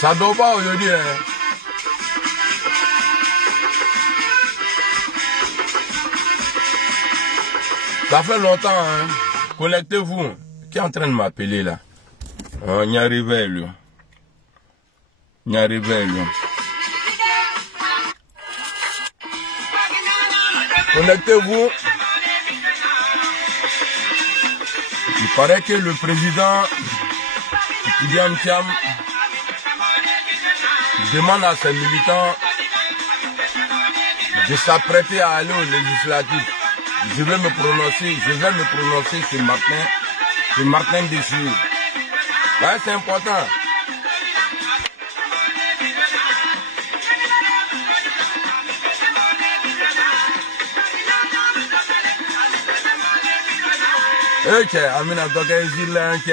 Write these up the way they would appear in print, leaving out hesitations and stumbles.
Ça dort pas aujourd'hui, hein. Ça fait longtemps, hein. Connectez-vous. Qui est en train de m'appeler là? On y arrive, lui. On y arrive, lui. Connectez-vous. Il paraît que le président Tidjane Thiam demande à ses militants de s'apprêter à aller aux législatives. Je vais me prononcer sur Martin Dessus. Ouais, c'est important. Ok, Amina Doka Zilla, ok.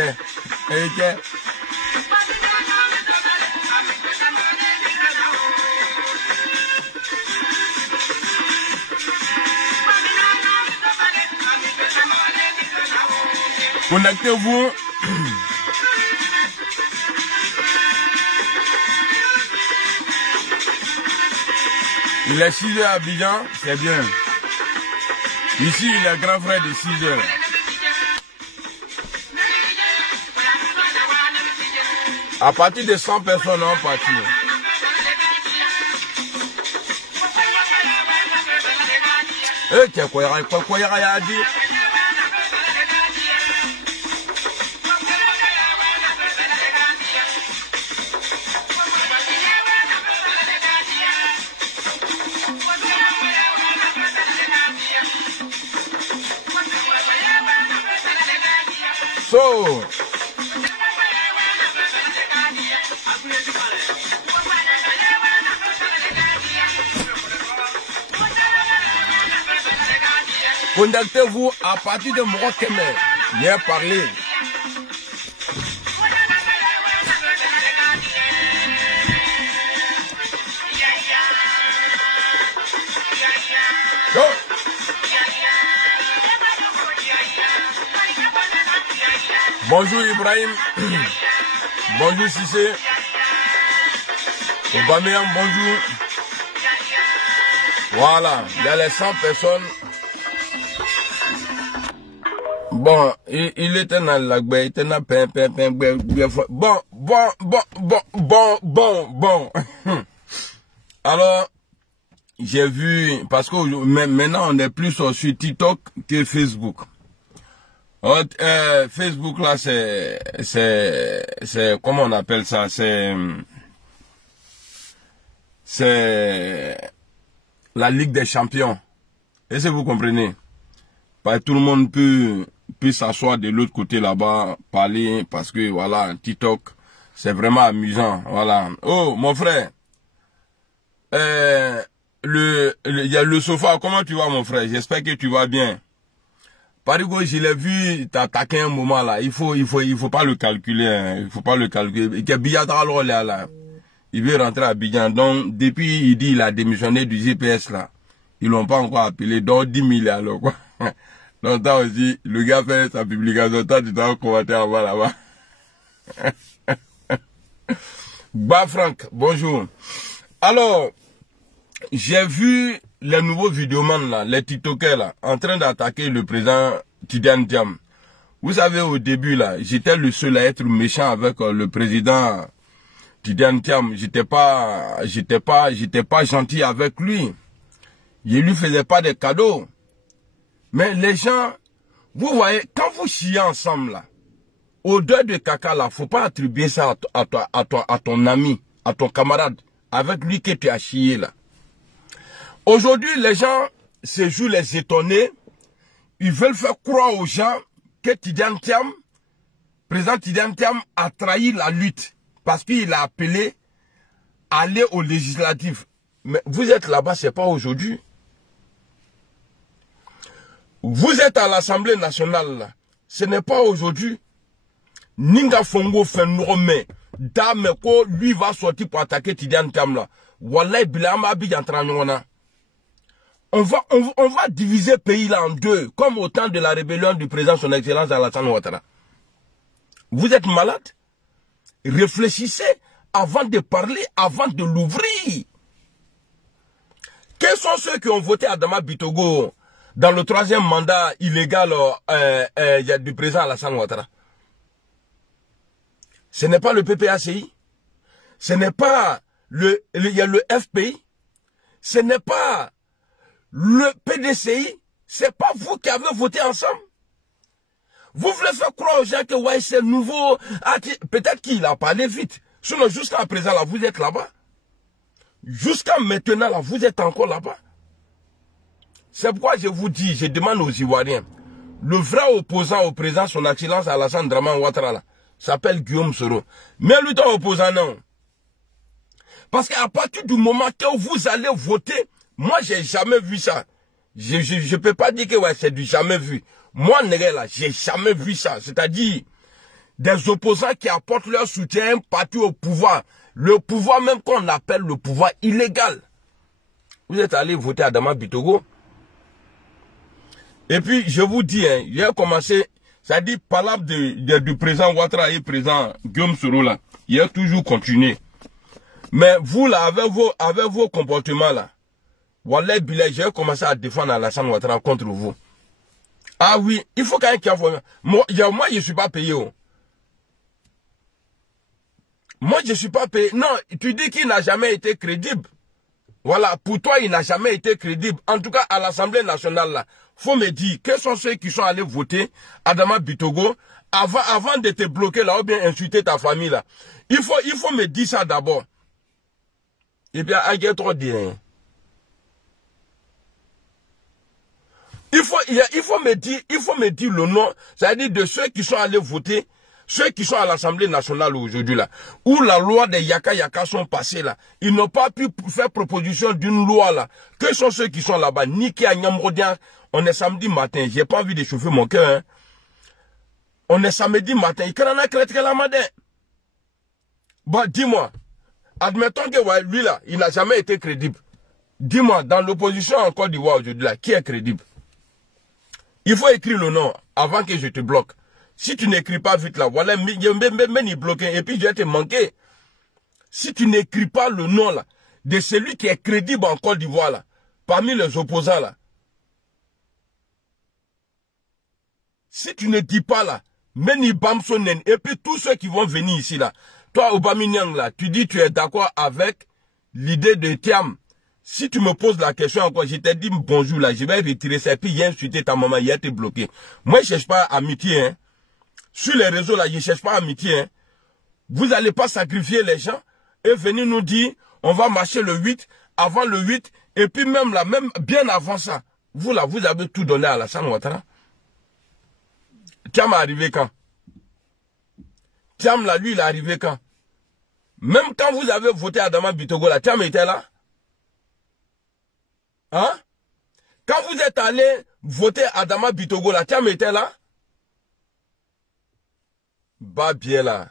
Connectez-vous. Il est 6 heures à Abidjan, c'est bien. Ici, il est grand frère de 6 heures. À partir de 100 personnes en partie. Eh, quoi y a dit? So, contactez-vous à partir de Morokeme. Viens parler. So. Bonjour Ibrahim. Bonjour Sissé. Aubameyang, bonjour. Voilà, il y a les 100 personnes. Bon, il était dans la baie, il était dans bon. Alors, j'ai vu, parce que maintenant on est plus sur TikTok que Facebook. Facebook là, c'est, comment on appelle ça, c'est la Ligue des Champions. Est-ce que vous comprenez? Pas tout le monde peut s'asseoir de l'autre côté là-bas, parler, parce que voilà, TikTok, c'est vraiment amusant, voilà. Oh, mon frère, il y a le sofa, comment tu vas mon frère? J'espère que tu vas bien. Parigo, je l'ai vu t'attaquer un moment là, il faut pas le calculer, hein. Il faut pas le calculer. Il veut rentrer à Abidjan, donc depuis il dit il a démissionné du GPS là, ils l'ont pas encore appelé, donc 10 000 alors quoi. Donc toi aussi, le gars fait sa publication, toi tu dois commenter avant là-bas. Bah Franck, bonjour. Alors, j'ai vu les nouveaux vidéomans là, les TikTokers là, en train d'attaquer le président Tidjane Thiam. Vous savez, au début là, j'étais le seul à être méchant avec le président Tidjane Thiam. J'étais pas gentil avec lui. Je lui faisais pas de cadeaux. Mais les gens, vous voyez, quand vous chiez ensemble là, odeur de caca là, faut pas attribuer ça à ton ami, à ton camarade, avec lui que tu as chié là. Aujourd'hui, les gens se jouent les étonnés. Ils veulent faire croire aux gens que Tidjane Thiam, président Tidjane Thiam, a trahi la lutte. Parce qu'il a appelé à aller aux législatives. Mais vous êtes là-bas, c'est pas aujourd'hui. Vous êtes à l'Assemblée nationale là. Ce n'est pas aujourd'hui. Ninga Fongo Fenrome. Dameko, lui va sortir pour attaquer Tidiane Thiam là. Wallahi Bilama Abidjan Tranona. On va diviser le pays là en deux, comme au temps de la rébellion du président son excellence Alassane Ouattara. Vous êtes malade? Réfléchissez avant de parler, avant de l'ouvrir. Quels sont ceux qui ont voté Adama Bitogo dans le 3e mandat illégal du président Alassane Ouattara? Ce n'est pas le PPACI, ce n'est pas le FPI, ce n'est pas le PDCI, c'est pas vous qui avez voté ensemble. Vous voulez faire croire aux gens que ouais, c'est nouveau. Peut-être qu'il a parlé vite. Sinon, jusqu'à présent, là, vous êtes là-bas. Jusqu'à maintenant, là, vous êtes encore là-bas. C'est pourquoi je vous dis, je demande aux Ivoiriens, le vrai opposant au président, son excellence Alassane Dramane Ouattara, là, s'appelle Guillaume Soro. Mais lui, ton opposant, non. Parce qu'à partir du moment que vous allez voter, moi, j'ai jamais vu ça. Je peux pas dire que ouais, c'est du jamais vu. Moi, là, j'ai jamais vu ça. C'est-à-dire, des opposants qui apportent leur soutien à un parti au pouvoir. Le pouvoir même qu'on appelle le pouvoir illégal. Vous êtes allé voter Adama Bitogo. Et puis, je vous dis, hein, j'ai commencé, ça dit, palabre du président Ouattara et président Guillaume Soro, là. Il a toujours continué. Mais vous, là, avec vos comportements, là, Wallah Bilal, j'ai commencé à défendre Alassane Ouattara contre vous. Ah oui, il faut quand même qu'il y ait... Moi, je ne suis pas payé. Oh. Moi, je ne suis pas payé. Non, tu dis qu'il n'a jamais été crédible. Voilà, pour toi, il n'a jamais été crédible. En tout cas, à l'Assemblée nationale, là, faut me dire, quels sont ceux qui sont allés voter Adama Bitogo avant de te bloquer là, ou bien insulter ta famille là. Il faut me dire ça d'abord. Et bien, il y a trop dire. Il faut me dire le nom, c'est-à-dire de ceux qui sont allés voter, ceux qui sont à l'Assemblée nationale aujourd'hui là, où la loi des Yaka sont passées là, ils n'ont pas pu faire proposition d'une loi là. Que sont ceux qui sont là-bas? Niki à Nyamrodian, on est samedi matin, j'ai pas envie de chauffer mon cœur. Hein. On est samedi matin, il crée la matin. Bon, dis-moi, admettons que ouais, lui là, il n'a jamais été crédible. Dis-moi, dans l'opposition en Côte d'Ivoire aujourd'hui là, qui est crédible? Il faut écrire le nom avant que je te bloque. Si tu n'écris pas vite là, voilà, mais bloqué et puis je vais te manquer. Si tu n'écris pas le nom là, de celui qui est crédible en Côte d'Ivoire là, parmi les opposants là. Si tu ne dis pas là, Meni Bamsonen, et puis tous ceux qui vont venir ici là, toi Aubameyang là, tu dis tu es d'accord avec l'idée de Thiam. Si tu me poses la question encore, je t'ai dit bonjour là, je vais retirer ça, puis il y a insulté ta maman, il a été bloqué. Moi je cherche pas amitié, hein. Sur les réseaux là, je cherche pas amitié, hein. Vous n'allez pas sacrifier les gens et venir nous dire, on va marcher le 8, avant le 8, et puis même là, même bien avant ça, vous là, vous avez tout donné à Alassane Ouattara. Thiam est arrivé quand? Thiam là, lui, il est arrivé quand? Même quand vous avez voté Adama Bitogo là, Thiam était là? Hein? Quand vous êtes allé voter Adama Bitogo là, Thiam était là? Bah bien là.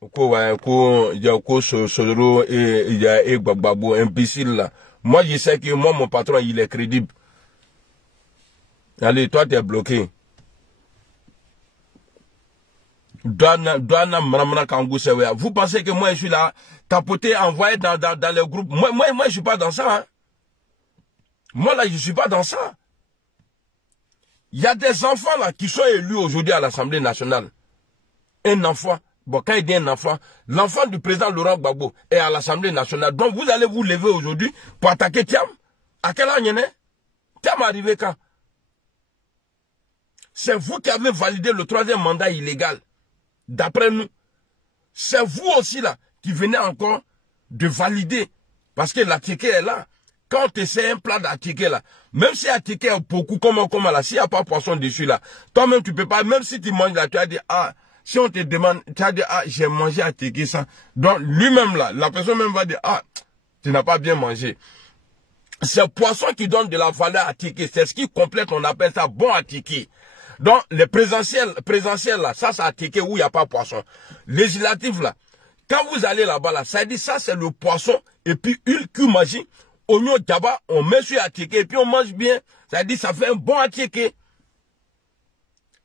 Il y a Sodoro et il y a Egbababo, imbécile là. Moi je sais que moi mon patron il est crédible. Allez, toi tu es bloqué. Vous pensez que moi je suis là, tapoté, envoyé dans le groupe. Moi je suis pas dans ça. Hein. Moi là je suis pas dans ça. Il y a des enfants là qui sont élus aujourd'hui à l'Assemblée nationale. Un enfant, bon quand il dit un enfant, l'enfant du président Laurent Gbagbo est à l'Assemblée nationale. Donc vous allez vous lever aujourd'hui pour attaquer Thiam. À quel âge il est? Thiam est arrivé quand? C'est vous qui avez validé le 3e mandat illégal. D'après nous, c'est vous aussi là qui venez encore de valider. Parce que la ticket est là. Quand tu essaies un plat d'attiqué là, même si l'attiqué est beaucoup comme là, s'il n'y a pas poisson dessus là, toi-même tu peux pas, même si tu manges là, tu as dit, ah, si on te demande, tu as dit, ah, j'ai mangé attiqué ça. Donc lui-même là, la personne même va dire, ah, tu n'as pas bien mangé. C'est le poisson qui donne de la valeur attiqué. C'est ce qui complète, on appelle ça bon attiqué. Donc, les présentiels là, ça c'est attiqué où il n'y a pas poisson. Législatif là, Quand vous allez là-bas, là, ça dit ça, c'est le poisson, et puis huile cumagie, oignon djaba, on met sur attiéké, et puis on mange bien. Ça dit ça fait un bon attiéké.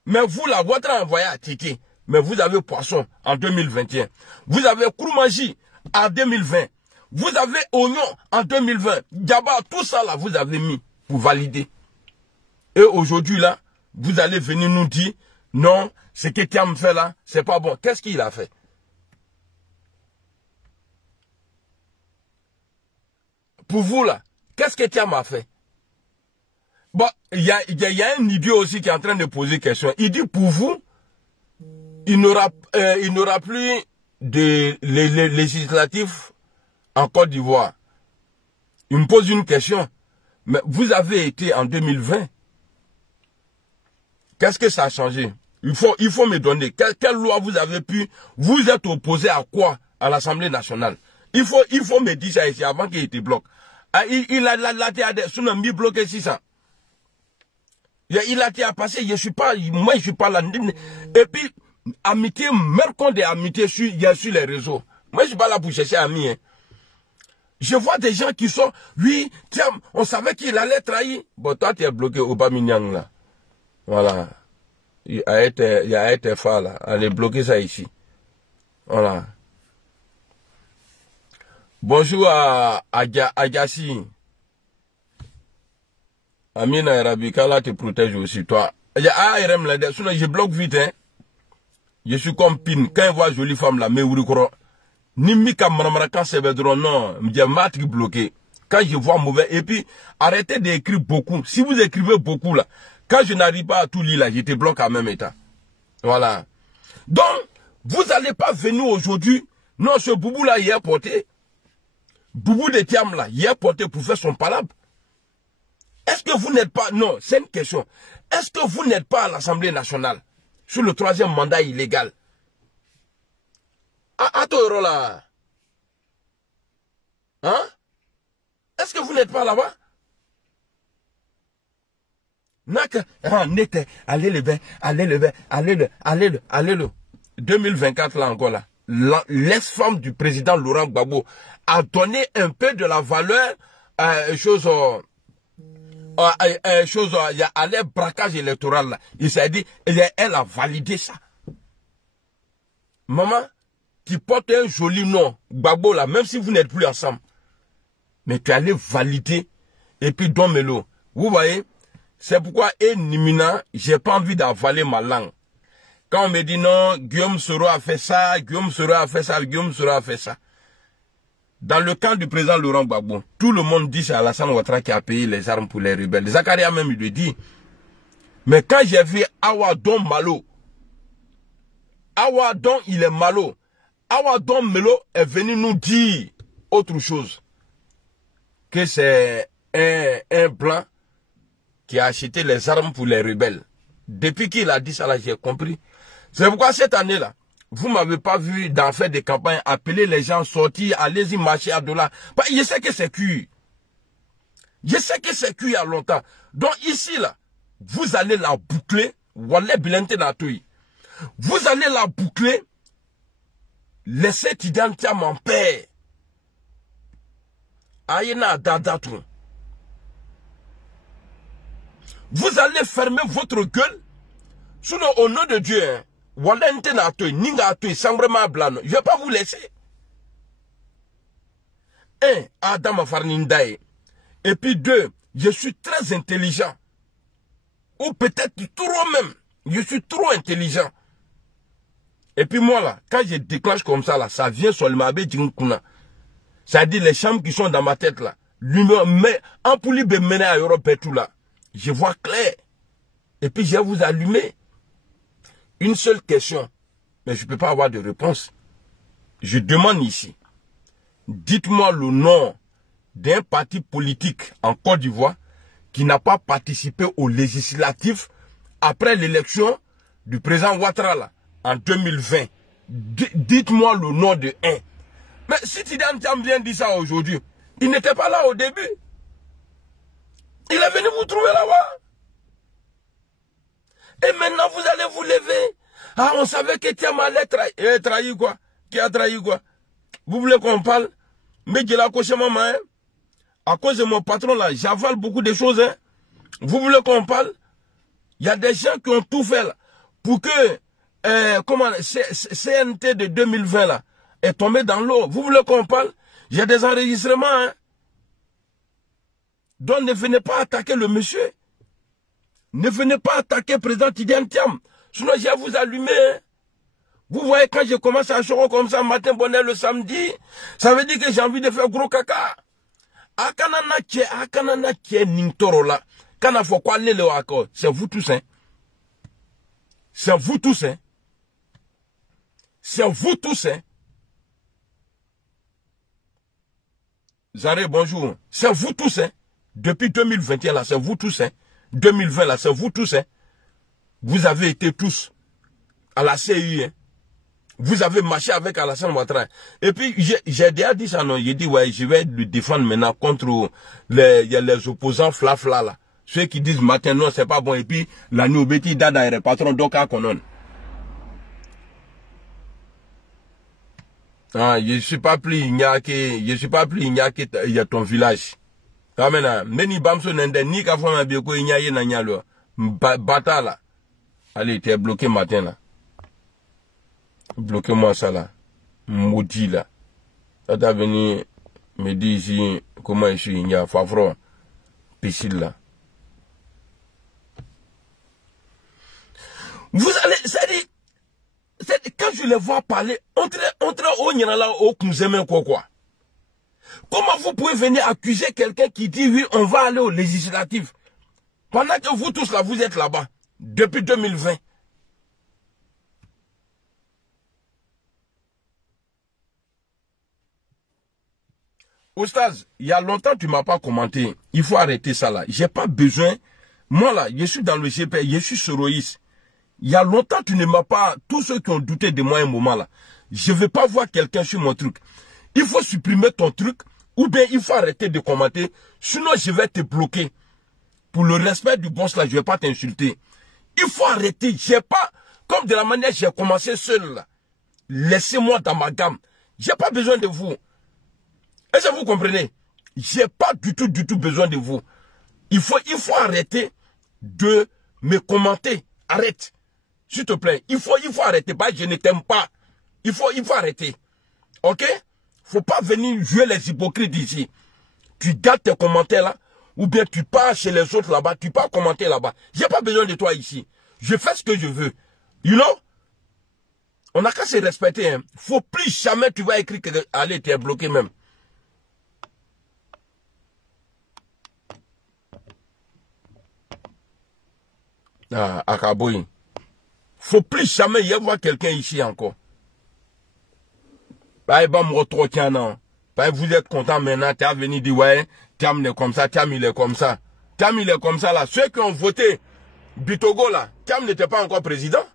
Mais vous, là, votre envoyé attiéké, mais vous avez poisson en 2021. Vous avez koumagie en 2020. Vous avez oignon en 2020. Djaba, tout ça, là, vous avez mis pour valider. Et aujourd'hui, là, vous allez venir nous dire, non, ce que Thiam fait là, c'est pas bon. Qu'est-ce qu'il a fait? Pour vous là, qu'est-ce que Thiam a fait? Bon, il y a un idiot aussi qui est en train de poser question. Il dit pour vous, il n'aura plus de législatif en Côte d'Ivoire. Il me pose une question. Mais vous avez été en 2020. Qu'est-ce que ça a changé? Il faut me donner. Quelle loi vous avez pu... Vous êtes opposé à quoi? À l'Assemblée nationale. Il faut me dire ça ici avant qu'il te bloque. Il a sinon mis bloqué 600. Il a été à passer. Moi, je suis pas là. Et puis, amitié, mercon des amitiés sur les réseaux. Moi, je suis pas là pour chercher amis. Hein. Je vois des gens qui sont... Oui, tiens, on savait qu'il allait trahir. Bon, toi, tu es bloqué au Baminyang, là. Voilà. Il a été fort là. Allez bloquer ça ici. Voilà. Bonjour à Agassi. Amina Arabika, là te protège aussi. Toi. Sinon, je bloque vite. Hein. Je suis comme Pin. Quand je vois jolie femme là, mais Nimika Maramarakan Sebedron, non. Je bloqué. Quand je vois mauvais. Et puis, arrêtez d'écrire beaucoup. Si vous écrivez beaucoup là, quand je n'arrive pas à tout lire là, je te bloque en même état. Voilà. Donc, vous n'allez pas venir aujourd'hui. Non, ce boubou là, il est porté. Boubou de Thiam là, il est porté pour faire son palabre. Est-ce que vous n'êtes pas... Non, c'est une question. Est-ce que vous n'êtes pas à l'Assemblée nationale sur le 3e mandat illégal? Attends, là. Hein? Est-ce que vous n'êtes pas là-bas? Allez le. 2024 là encore là. L'ex-femme du président Laurent Gbagbo a donné un peu de la valeur à l'air braquage électoral là. Il s'est dit, elle a validé ça. Maman, tu portes un joli nom, Gbagbo là, même si vous n'êtes plus ensemble. Mais tu allais valider et puis donne-le. Vous voyez? C'est pourquoi, Nimina, j'ai pas envie d'avaler ma langue. Quand on me dit non, Guillaume Soro a fait ça, Guillaume Soro a fait ça, Guillaume Soro a fait ça. Dans le camp du président Laurent Gbagbo, tout le monde dit c'est Alassane Ouattara qui a payé les armes pour les rebelles. Zakaria même, il le dit. Mais quand j'ai vu Awadon Malo, Awadon, il est malo. Awadon Melo est venu nous dire autre chose. Que c'est un blanc qui a acheté les armes pour les rebelles. Depuis qu'il a dit ça, là, j'ai compris. C'est pourquoi cette année-là, vous ne m'avez pas vu dans faire des campagnes, appeler les gens, sortir, allez-y marcher à Dola. Je sais que c'est cuit. Je sais que c'est cuit il y a longtemps. Donc ici, là, vous allez la boucler. Vous allez la boucler. Laissez Tidiane Thiam en paix. Ayena Dadatou. Vous allez fermer votre gueule. Sinon, au nom de Dieu, je ne vais pas vous laisser. Un, Adam Farnindae. Et puis deux, je suis très intelligent. Ou peut-être trop même. Je suis trop intelligent. Et puis moi là, quand je déclenche comme ça là, ça vient sur le Mabé Djinkuna. Ça dit les chambres qui sont dans ma tête là. Lui me en pouli be mener à Europe et tout là. Je vois clair. Et puis je vais vous allumer. Une seule question. Mais je ne peux pas avoir de réponse. Je demande ici. Dites-moi le nom d'un parti politique en Côte d'Ivoire qui n'a pas participé au législatif après l'élection du président Ouattara là, en 2020. Dites-moi le nom de un. Mais si Tidiane Thiam vient dire ça aujourd'hui, il n'était pas là au début. Il est venu vous trouver là-bas. Et maintenant, vous allez vous lever. Ah, on savait que Thiam allait trahir quoi? Qui a trahi quoi? Vous voulez qu'on parle? Mais je l'ai coché maman, hein? À cause de mon patron là, j'avale beaucoup de choses, hein? Vous voulez qu'on parle? Il y a des gens qui ont tout fait là, pour que CNT de 2020 là est tombé dans l'eau. Vous voulez qu'on parle? Il y a des enregistrements, hein? Donc ne venez pas attaquer le monsieur. Ne venez pas attaquer le président Tidiane Thiam. Sinon je vais vous allumer, hein? Vous voyez, quand je commence à chorer comme ça, matin bonheur le samedi, ça veut dire que j'ai envie de faire gros caca. Akanana kie nintoro là. Kana faut quoi aller le accord. C'est vous tous, hein. C'est vous tous, hein. C'est vous tous, hein. Zaré, bonjour. C'est vous tous, hein. Depuis 2021 là, c'est vous tous, hein. 2020 là, c'est vous tous, hein. Vous avez été tous à la CI, hein. Vous avez marché avec Alassane Ouattara. Et puis, j'ai déjà dit ça, non. J'ai dit, ouais, je vais le défendre maintenant contre les opposants flafla, là. Ceux qui disent, matin, non, c'est pas bon. Et puis, la nuit, bêtis, dada, et patron, donc, à Konon. Ah, je suis pas plus ignaqué, il y a ton village. Ah, maintenant, Neni Bamso Nende, ni qu'à faire un bioko, il y a un bata, là. Allez, t'es bloqué matin, là. Bloquez-moi ça là. Maudit là. Ça t'a venu me dire ici comment je suis. Il y a Favre. Piscine là. Vous allez. C'est-à-dire, quand je les vois parler, entre au Nyanala au Kouzeme quoi. Comment vous pouvez venir accuser quelqu'un qui dit oui, on va aller au législatif. Pendant que vous tous là, vous êtes là-bas. Depuis 2020. Oustaz, il y a longtemps tu m'as pas commenté. Il faut arrêter ça là. J'ai pas besoin. Moi là, je suis dans le GP, je suis soroïste. Il y a longtemps tu ne m'as pas. Tous ceux qui ont douté de moi un moment là, je vais pas voir quelqu'un sur mon truc. Il faut supprimer ton truc ou bien il faut arrêter de commenter. Sinon je vais te bloquer. Pour le respect du boss là, je vais pas t'insulter. Il faut arrêter. J'ai pas, comme de la manière j'ai commencé seul là. Laissez-moi dans ma gamme. J'ai pas besoin de vous. Est-ce que vous comprenez? J'ai pas du tout besoin de vous. Il faut arrêter de me commenter. Arrête. S'il te plaît. Il faut arrêter. Bah, je ne t'aime pas. Il faut arrêter. Ok? Faut pas venir jouer les hypocrites ici. Tu gardes tes commentaires là. Ou bien tu pars chez les autres là-bas. Tu pars commenter là-bas. J'ai pas besoin de toi ici. Je fais ce que je veux. You know? On n'a qu'à se respecter. Hein. Faut plus jamais tu vas écrire que allez, tu es bloqué même. Ah, Akaboui. Faut plus jamais y avoir quelqu'un ici encore. Bah, bon, moi, trop tiens, non. Bah, vous êtes content maintenant, tu as venu dire, ouais, Thiam est comme ça, Thiam il est comme ça. Thiam il est comme ça, là. Ceux qui ont voté Bitogo, là, Thiam n'était pas encore président.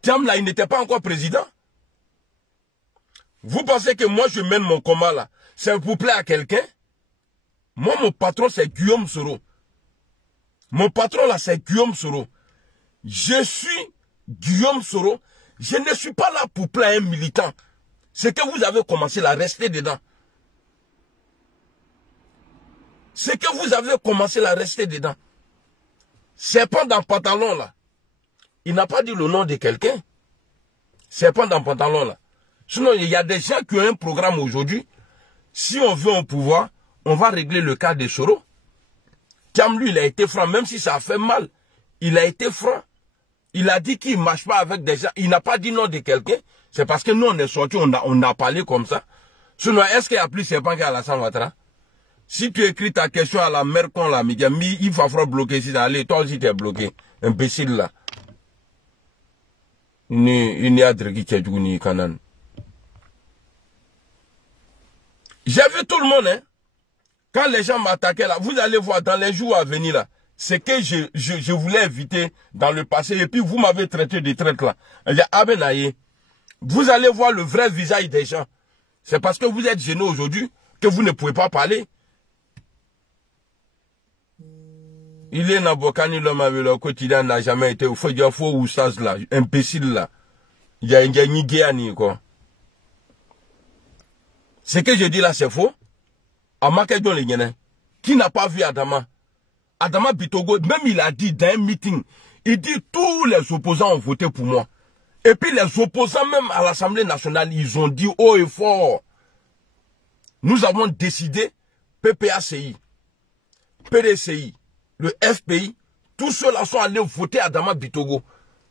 Thiam, là, il n'était pas encore président. Vous pensez que moi, je mène mon combat, là, c'est pour plaire à quelqu'un? Moi, mon patron, c'est Guillaume Soro. Mon patron là, c'est Guillaume Soro. Je suis Guillaume Soro. Je ne suis pas là pour plaire un militant. C'est que vous avez commencé là, restez dedans. C'est que vous avez commencé là, restez dedans. Serpent dans le pantalon là. Il n'a pas dit le nom de quelqu'un. Serpent dans le pantalon là. Sinon, il y a des gens qui ont un programme aujourd'hui. Si on veut un pouvoir, on va régler le cas de Soro. Thiam, lui, il a été franc, même si ça a fait mal. Il a été franc. Il a dit qu'il ne marche pas avec des gens. Il n'a pas dit non de quelqu'un. C'est parce que nous, on est sortis, on a parlé comme ça. Sinon, est-ce qu'il y a plus serpent qu'Alassane Ouattara? Si tu écris ta question à la mère qu'on l'a mis, il va falloir bloquer ici. Allez, toi aussi, tu es bloqué. Imbécile là. J'ai vu tout le monde, hein. Quand les gens m'attaquaient là, vous allez voir dans les jours à venir là, c'est que je voulais éviter dans le passé et puis vous m'avez traité de traite là. Vous allez voir le vrai visage des gens. C'est parce que vous êtes gênés aujourd'hui que vous ne pouvez pas parler. Il est Nabokani, l'homme avec le quotidien n'a jamais été au feu ou sas là, imbécile là. Il y a une guéani quoi. Ce que je dis là, c'est faux. Qui n'a pas vu Adama? Adama Bitogo, même il a dit dans un meeting, il dit tous les opposants ont voté pour moi. Et puis les opposants même à l'Assemblée nationale, ils ont dit haut et fort. Nous avons décidé, PPACI, PDCI, le FPI, tous ceux-là sont allés voter Adama Bitogo.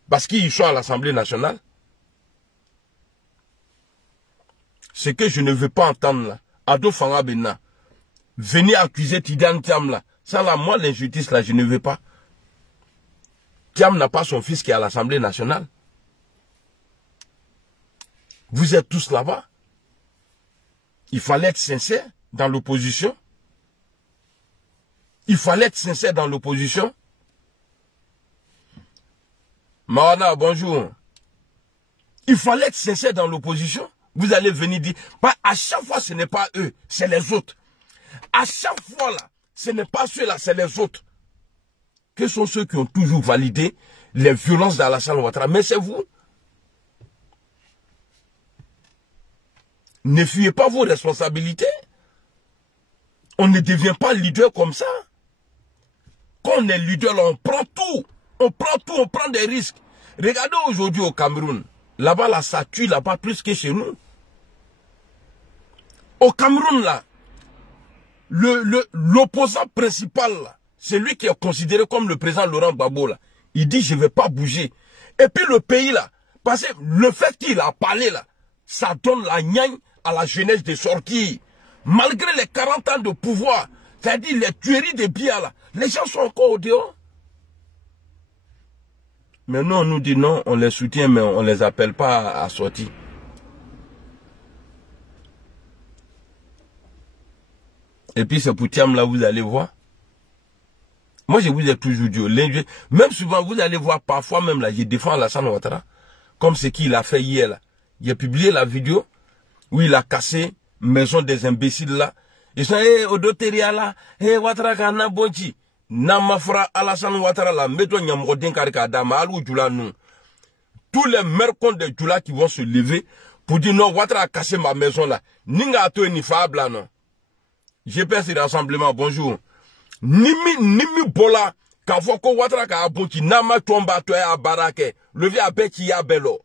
Parce qu'ils sont à l'Assemblée nationale. Ce que je ne veux pas entendre là, Ado Fanga Benna, venir accuser Tidiane Thiam là. Ça là, moi l'injustice là, je ne veux pas. Thiam n'a pas son fils qui est à l'Assemblée nationale. Vous êtes tous là-bas. Il fallait être sincère dans l'opposition. Il fallait être sincère dans l'opposition. Marana, bonjour. Il fallait être sincère dans l'opposition. Vous allez venir dire, bah, à chaque fois ce n'est pas eux, c'est les autres. À chaque fois là, ce n'est pas ceux-là, c'est les autres. Que sont ceux qui ont toujours validé les violences d'Alassane Ouattara? Mais c'est vous. Ne fuyez pas vos responsabilités. On ne devient pas leader comme ça. Quand on est leader, là, on prend tout. On prend tout, on prend des risques. Regardez aujourd'hui au Cameroun. Là-bas, là, ça tue là-bas plus que chez nous. Au Cameroun, là, l'opposant principal, c'est lui qui est considéré comme le président Laurent Gbagbo, là. Il dit, je ne vais pas bouger. Et puis le pays, là, parce que le fait qu'il a parlé, là, ça donne la gnagne à la jeunesse de sortir. Malgré les 40 ans de pouvoir, c'est-à-dire les tueries de biens, là, les gens sont encore au dehors. Mais nous, on nous dit non, on les soutient, mais on ne les appelle pas à sortir. Et puis c'est pour Thiam là, vous allez voir. Moi, je vous ai toujours dit, même souvent, vous allez voir, parfois même là, je défends Alassane Ouattara, comme ce qu'il a fait hier là. Il a publié la vidéo où il a cassé maison des imbéciles là. Ils sont, Odoteria là, Ouattara kana bonchi. Namafra Alassane Ouattara là, mettons Nyamrodin Karika Dama, Alou Djoula nous. Tous les mercons de Djoula qui vont se lever pour dire non, Ouattara a cassé ma maison là. Ninga ato ni fable non. J'ai perdu ce rassemblement, bonjour. Nimi bola, quand faut qu'on Ouattara ka abonti, nama tomba toi à barake, levé à beki ya bello.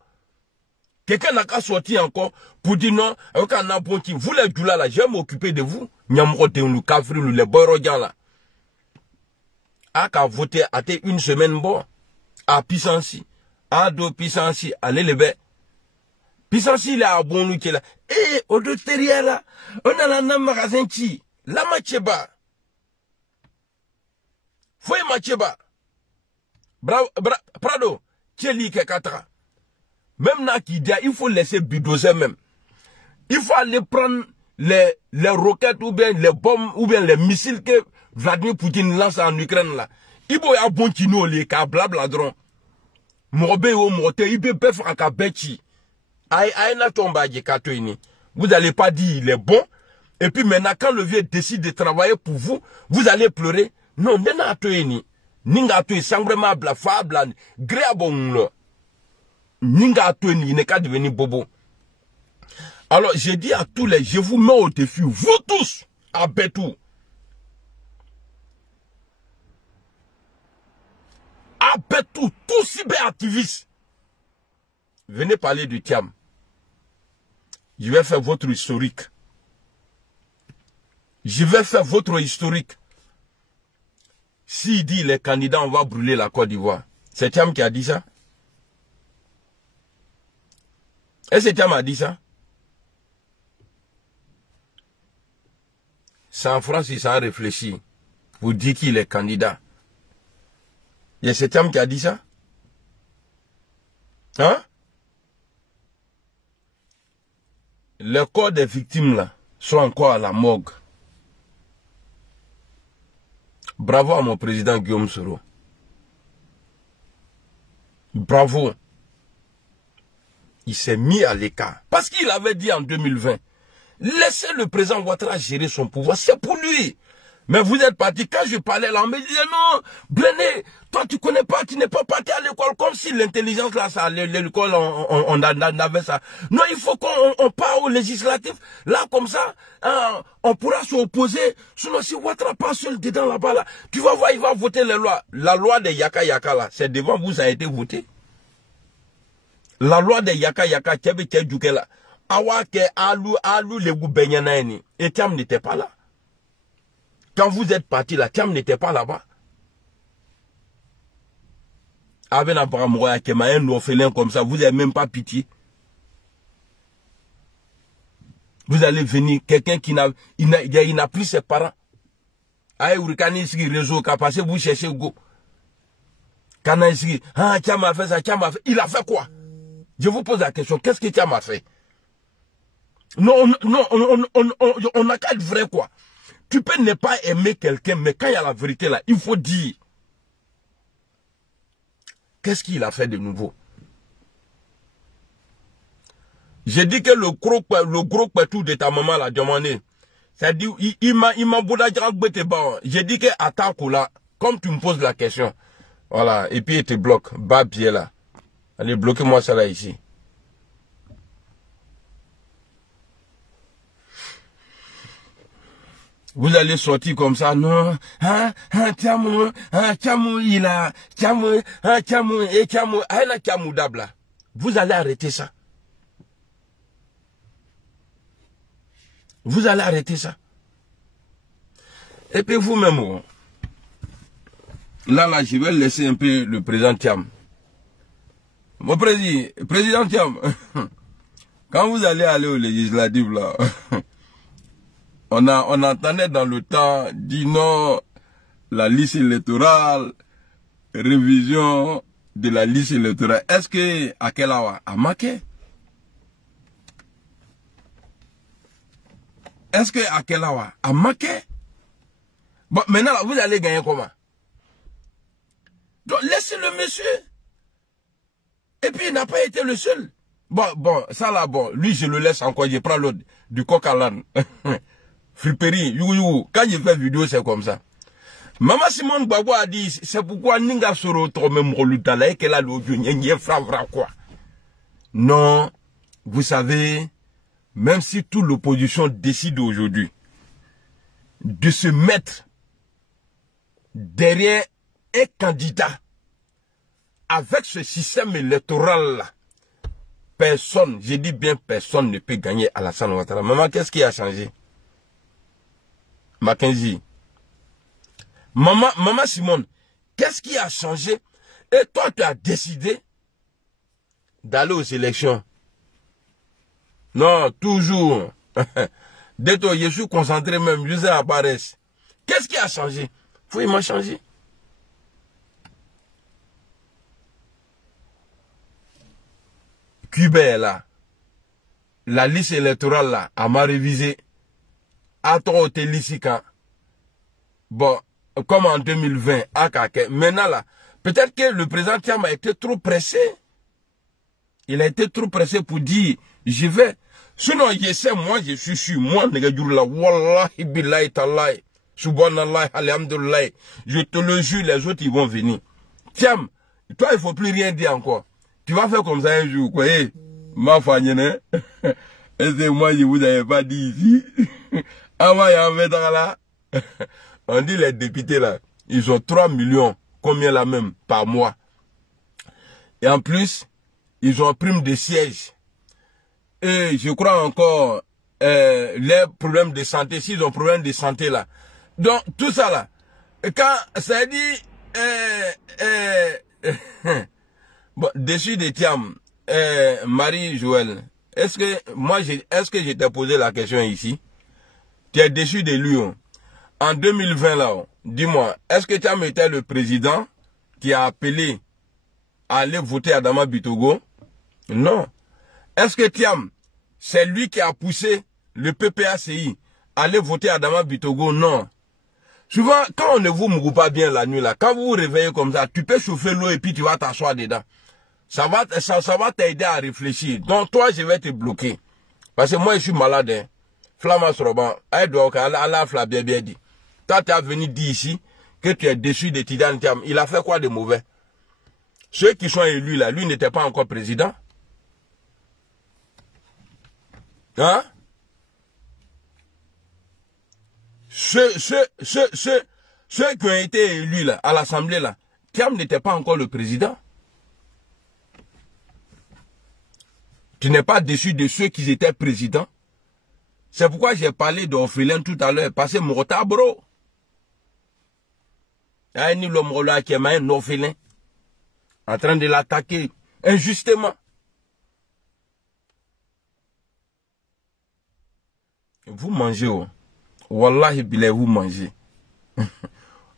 Quelqu'un n'a qu'à sortir encore pour dire non, aucun abonti, vous les Djoula là, je vais m'occuper de vous. Nyamrodin nous, Kafri nous, les boyrodjan là. A qu'à voter à une semaine bon à Pissansi à deux Pissansi allez les bêtes Pissansi là à bon nous qui là au deux terriers là on a la nam magasin qui la macheba foi macheba Prado Tcheli Kekatra même na qui dit il faut laisser bulldozer même il faut aller prendre les roquettes ou bien les bombes ou bien les missiles que Vladimir Poutine lance en Ukraine là. Il faut y bon kino les ka blabladron. Mobe o mote ibe bef aka bechi. Aïe na tomba je katoini. Vous allez pas dire il est bon et puis maintenant quand le vieux décide de travailler pour vous, vous allez pleurer. Non, nena toini. Ninga toi sangrema bla fabla greabon. Ninga toini n'est qu'à devenir bobo. Alors, j'ai dit à tous les, je vous mets au défi, vous tous, à Betou. À Betou, tous cyberactivistes. Venez parler du Thiam. Je vais faire votre historique. Je vais faire votre historique. S'il dit les candidats, on va brûler la Côte d'Ivoire. C'est Thiam qui a dit ça? Est-ce que Thiam a dit ça? Sans France, il s'en réfléchit. Vous dites qu'il est candidat. Il y a cet homme qui a dit ça? Hein? Les corps des victimes là sont encore à la morgue. Bravo à mon président Guillaume Soro. Bravo. Il s'est mis à l'écart. Parce qu'il avait dit en 2020, laissez le président Ouattara gérer son pouvoir. C'est pour lui. Mais vous êtes parti, quand je parlais là, on me disait non, Brené, toi tu connais pas, tu n'es pas parti à l'école, comme si l'intelligence là, ça, l'école, on avait ça. Non, il faut qu'on part au législatif, là comme ça, hein, on pourra s'opposer. Sinon, si Ouattara pas seul dedans là-bas, là, tu vas voir, il va voter les lois. La loi des Yaka Yaka là, c'est devant vous, ça a été voté. La loi des Yaka Yaka, Tchebe Tchedjouke là, Awake, Alou, les Goubenyanaini, et Thiam n'était pas là. Quand vous êtes parti là, Thiam n'était pas là-bas. Avec un paramoya qui m'a un orphelin comme ça, vous n'avez même pas pitié. Vous allez venir, quelqu'un qui n'a plus ses parents. Aïe, Urikani, réseau, qu'a passé, vous cherchez go. Kana ici, ah, Thiam a fait ça, Thiam a fait. Il a fait quoi? Je vous pose la question, qu'est-ce que Thiam a fait? Non, on n'a qu'à être vrai quoi. Tu peux ne pas aimer quelqu'un, mais quand il y a la vérité là, il faut dire. Qu'est-ce qu'il a fait de nouveau? J'ai dit que le gros pétou de ta maman l'a demandé. C'est-à-dire, il m'a boudadjara gbete bon. J'ai dit que attaque là, comme tu me poses la question. Voilà, et puis il te bloque. Bas pied là. Allez, bloquez-moi ça là ici. Vous allez sortir comme ça, non, Thiamou, il a, Thiamou, Aïna Thiamou Dabla. Vous allez arrêter ça. Vous allez arrêter ça. Et puis vous-même, là, je vais laisser un peu le président Thiam. Mon président Thiam, quand vous allez aller au législatif là, on entendait dans le temps, dit non, la liste électorale, révision de la liste électorale. Est-ce que Akelawa a marqué? Est-ce que Akelawa a marqué? Bon, maintenant, là, vous allez gagner comment? Donc, laissez le monsieur. Et puis, il n'a pas été le seul. Bon, ça là, bon, lui, je le laisse encore, je prends l'autre, du coq à l'âne. Friperie, quand je fais vidéo, c'est comme ça. Maman Simone Gbagbo a dit, c'est pourquoi Ninga Soro même relutala et qu'elle a l'audio, n'y fera quoi. Non, vous savez, même si toute l'opposition décide aujourd'hui de se mettre derrière un candidat avec ce système électoral-là, personne, je dis bien personne ne peut gagner Alassane Ouattara. Maman, qu'est-ce qui a changé? Mackenzie. Maman Simone, qu'est-ce qui a changé? Et toi, tu as décidé d'aller aux élections. Non, toujours. Dès que je suis concentré même, je sais apparaître. Qu'est-ce qui a changé? Faut il m'a changé. Cuba est là. La liste électorale là, à m'a révisé. À trop Télisika. Bon, comme en 2020, à Kake. Maintenant là, peut-être que le président Thiam a été trop pressé. Il a été trop pressé pour dire, je vais. Sinon, je sais, moi, je suis sûr. Moi, là, wallahi billahi tallahi, subhanallah, alhamdulillah. Je te le jure, les autres, ils vont venir. Thiam, toi, il faut plus rien dire encore. Tu vas faire comme ça un jour, quoi. Hey, ma famille, hein? Et c'est moi, je vous avais pas dit ici. Ah, ouais, en fait, là. On dit les députés, là, ils ont 3 millions. Combien là même, par mois. Et en plus, ils ont prime de siège. Et je crois encore, les problèmes de santé, s'ils ont problème de santé, là. Donc, tout ça, là. Quand ça dit, bon, dessus de Thiam, Marie-Joëlle, est-ce que je t'ai posé la question ici? Tu es déçu de lui. En 2020, là, dis-moi, est-ce que Thiam était le président qui a appelé à aller voter Adama Bitogo? Non. Est-ce que Thiam, c'est lui qui a poussé le PPACI à aller voter Adama Bitogo? Non. Souvent, quand on ne vous mouille pas bien la nuit, là, quand vous vous réveillez comme ça, tu peux chauffer l'eau et puis tu vas t'asseoir dedans. Ça va t'aider à réfléchir. Donc, toi, je vais te bloquer. Parce que moi, je suis malade. Hein. Flamma Soroban, Allah fla bien dit. Toi, tu es venu dire ici que tu es déçu de Tidiane Thiam. Il a fait quoi de mauvais? Ceux qui sont élus là, lui n'était pas encore président. Hein? Ceux qui ont été élus là, à l'Assemblée là, Thiam n'était pas encore le président. Tu n'es pas déçu de ceux qui étaient présidents. C'est pourquoi j'ai parlé d'orphelin tout à l'heure. Parce que Morta, bro. Il y a l'homme là qui est un orphelin. En train de l'attaquer injustement. Vous mangez, oh. Wallahi bilay, vous mangez.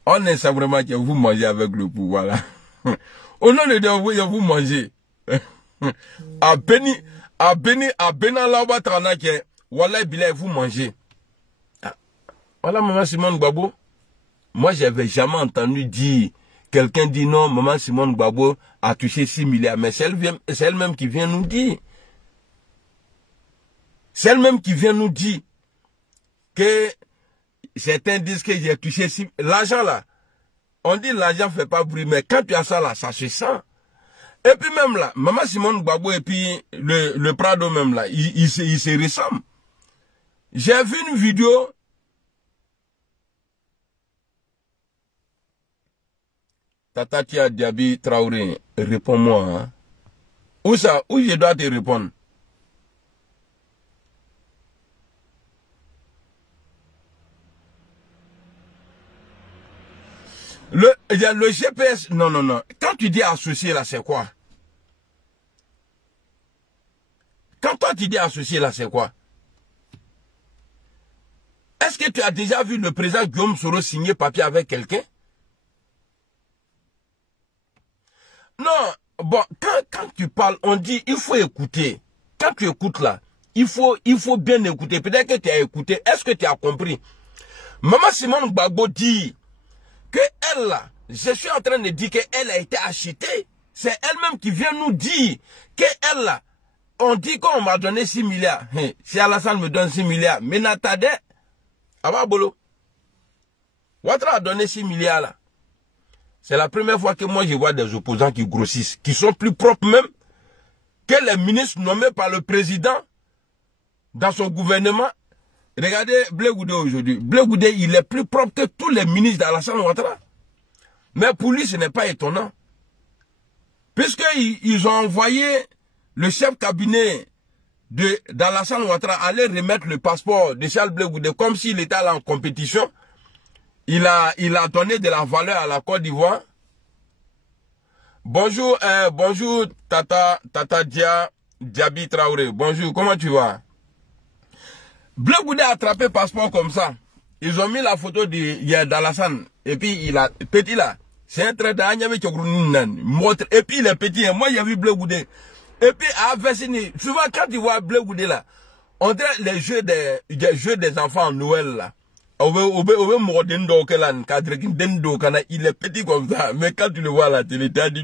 On est ça vraiment que vous mangez avec le pouvoir là. Au nom de Dieu, vous mangez. À Benalawa Tranake, Wallahi bilay, vous mangez. Voilà, maman Simone Gbagbo. Moi, j'avais jamais entendu dire, quelqu'un dit non, maman Simone Gbagbo a touché 6 milliards. Mais c'est elle-même qui vient nous dire. C'est elle-même qui vient nous dire que certains disent que j'ai touché 6 milliards. L'argent là, on dit l'argent ne fait pas bruit, mais quand tu as ça là, ça se sent. Et puis même là, maman Simone Gbagbo et puis le Prado même là, ils se ressemblent. J'ai vu une vidéo. Tata Tia Diaby Traoré, réponds-moi. Hein? Où ça? Où je dois te répondre? Le GPS, non. Quand tu dis associé là, c'est quoi? Quand toi tu dis associé là, c'est quoi? Est-ce que tu as déjà vu le président Guillaume Soro signer papier avec quelqu'un? Non, bon, quand tu parles, on dit, il faut écouter. Quand tu écoutes là, il faut bien écouter. Peut-être que tu as écouté. Est-ce que tu as compris? Maman Simone Gbagbo dit que elle là, je suis en train de dire qu'elle a été achetée. C'est elle-même qui vient nous dire qu'elle là, on dit qu'on m'a donné 6 milliards. Si Alassane me donne 6 milliards, mais Natade, Ababolo, Ouattara a donné 6 milliards là. C'est la première fois que moi je vois des opposants qui grossissent, qui sont plus propres même que les ministres nommés par le président dans son gouvernement. Regardez Blé Goudé aujourd'hui. Blé Goudé, il est plus propre que tous les ministres d'Alassane Ouattara. Mais pour lui, ce n'est pas étonnant. Puisqu'ils ont envoyé le chef cabinet d'Alassane Ouattara aller remettre le passeport de Charles Blé Goudé comme s'il était allé en compétition. Il a donné de la valeur à la Côte d'Ivoire. Bonjour, bonjour Tata Diaby Traoré. Bonjour, comment tu vas? Blé Goudé a attrapé le passeport comme ça. Ils ont mis la photo d'Alassane. Et puis il a petit là. C'est un trait d'Agname et puis il est petit. Moi j'ai vu Blé Goudé. Et puis à Vessini, souvent quand tu vois Blé Goudé là, on dirait les jeux des enfants en Noël là. Il est petit comme ça, mais quand tu le vois à la télé, tu as dit,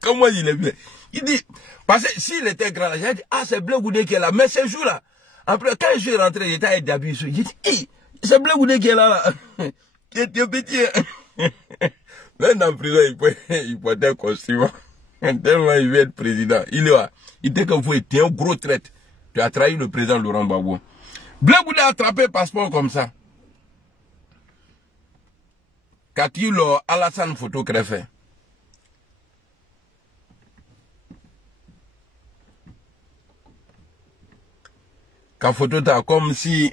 comment il est bien? Il dit, parce que s'il était grand, j'ai dit, ah, c'est Blé Goudé qui est là, mais ce jour-là, après, quand je suis rentré, j'étais avec Dabi, j'ai dit, hey, c'est Blé Goudé qui est là, qui était petit. Même en prison, il portait un costume, tellement il veut être président. Il dit que vous étiez un gros traître. Tu as trahi le président Laurent Gbagbo. Blé Goudé a attrapé le passeport comme ça. Quand il a Alassane photo greffé. Quand photo t'as comme si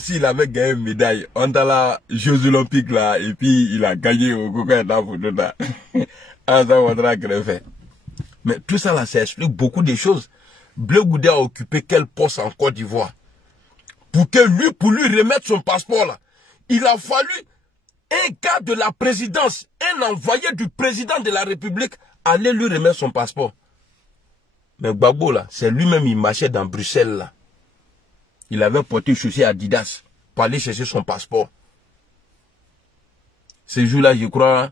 s'il avait gagné une médaille. On a la Jeux Olympiques là et puis il a gagné au coca dans photo là. Alassane Ouattara greffé. Mais tout ça là, ça explique beaucoup de choses. Blé Goudé a occupé quel poste en Côte d'Ivoire? Pour lui remettre son passeport là. Il a fallu un gars de la présidence, un envoyé du président de la République, aller lui remettre son passeport. Mais Gbagbo là, c'est lui-même, il marchait dans Bruxelles là. Il avait porté chaussée Adidas pour aller chercher son passeport. Ce jour-là, je crois,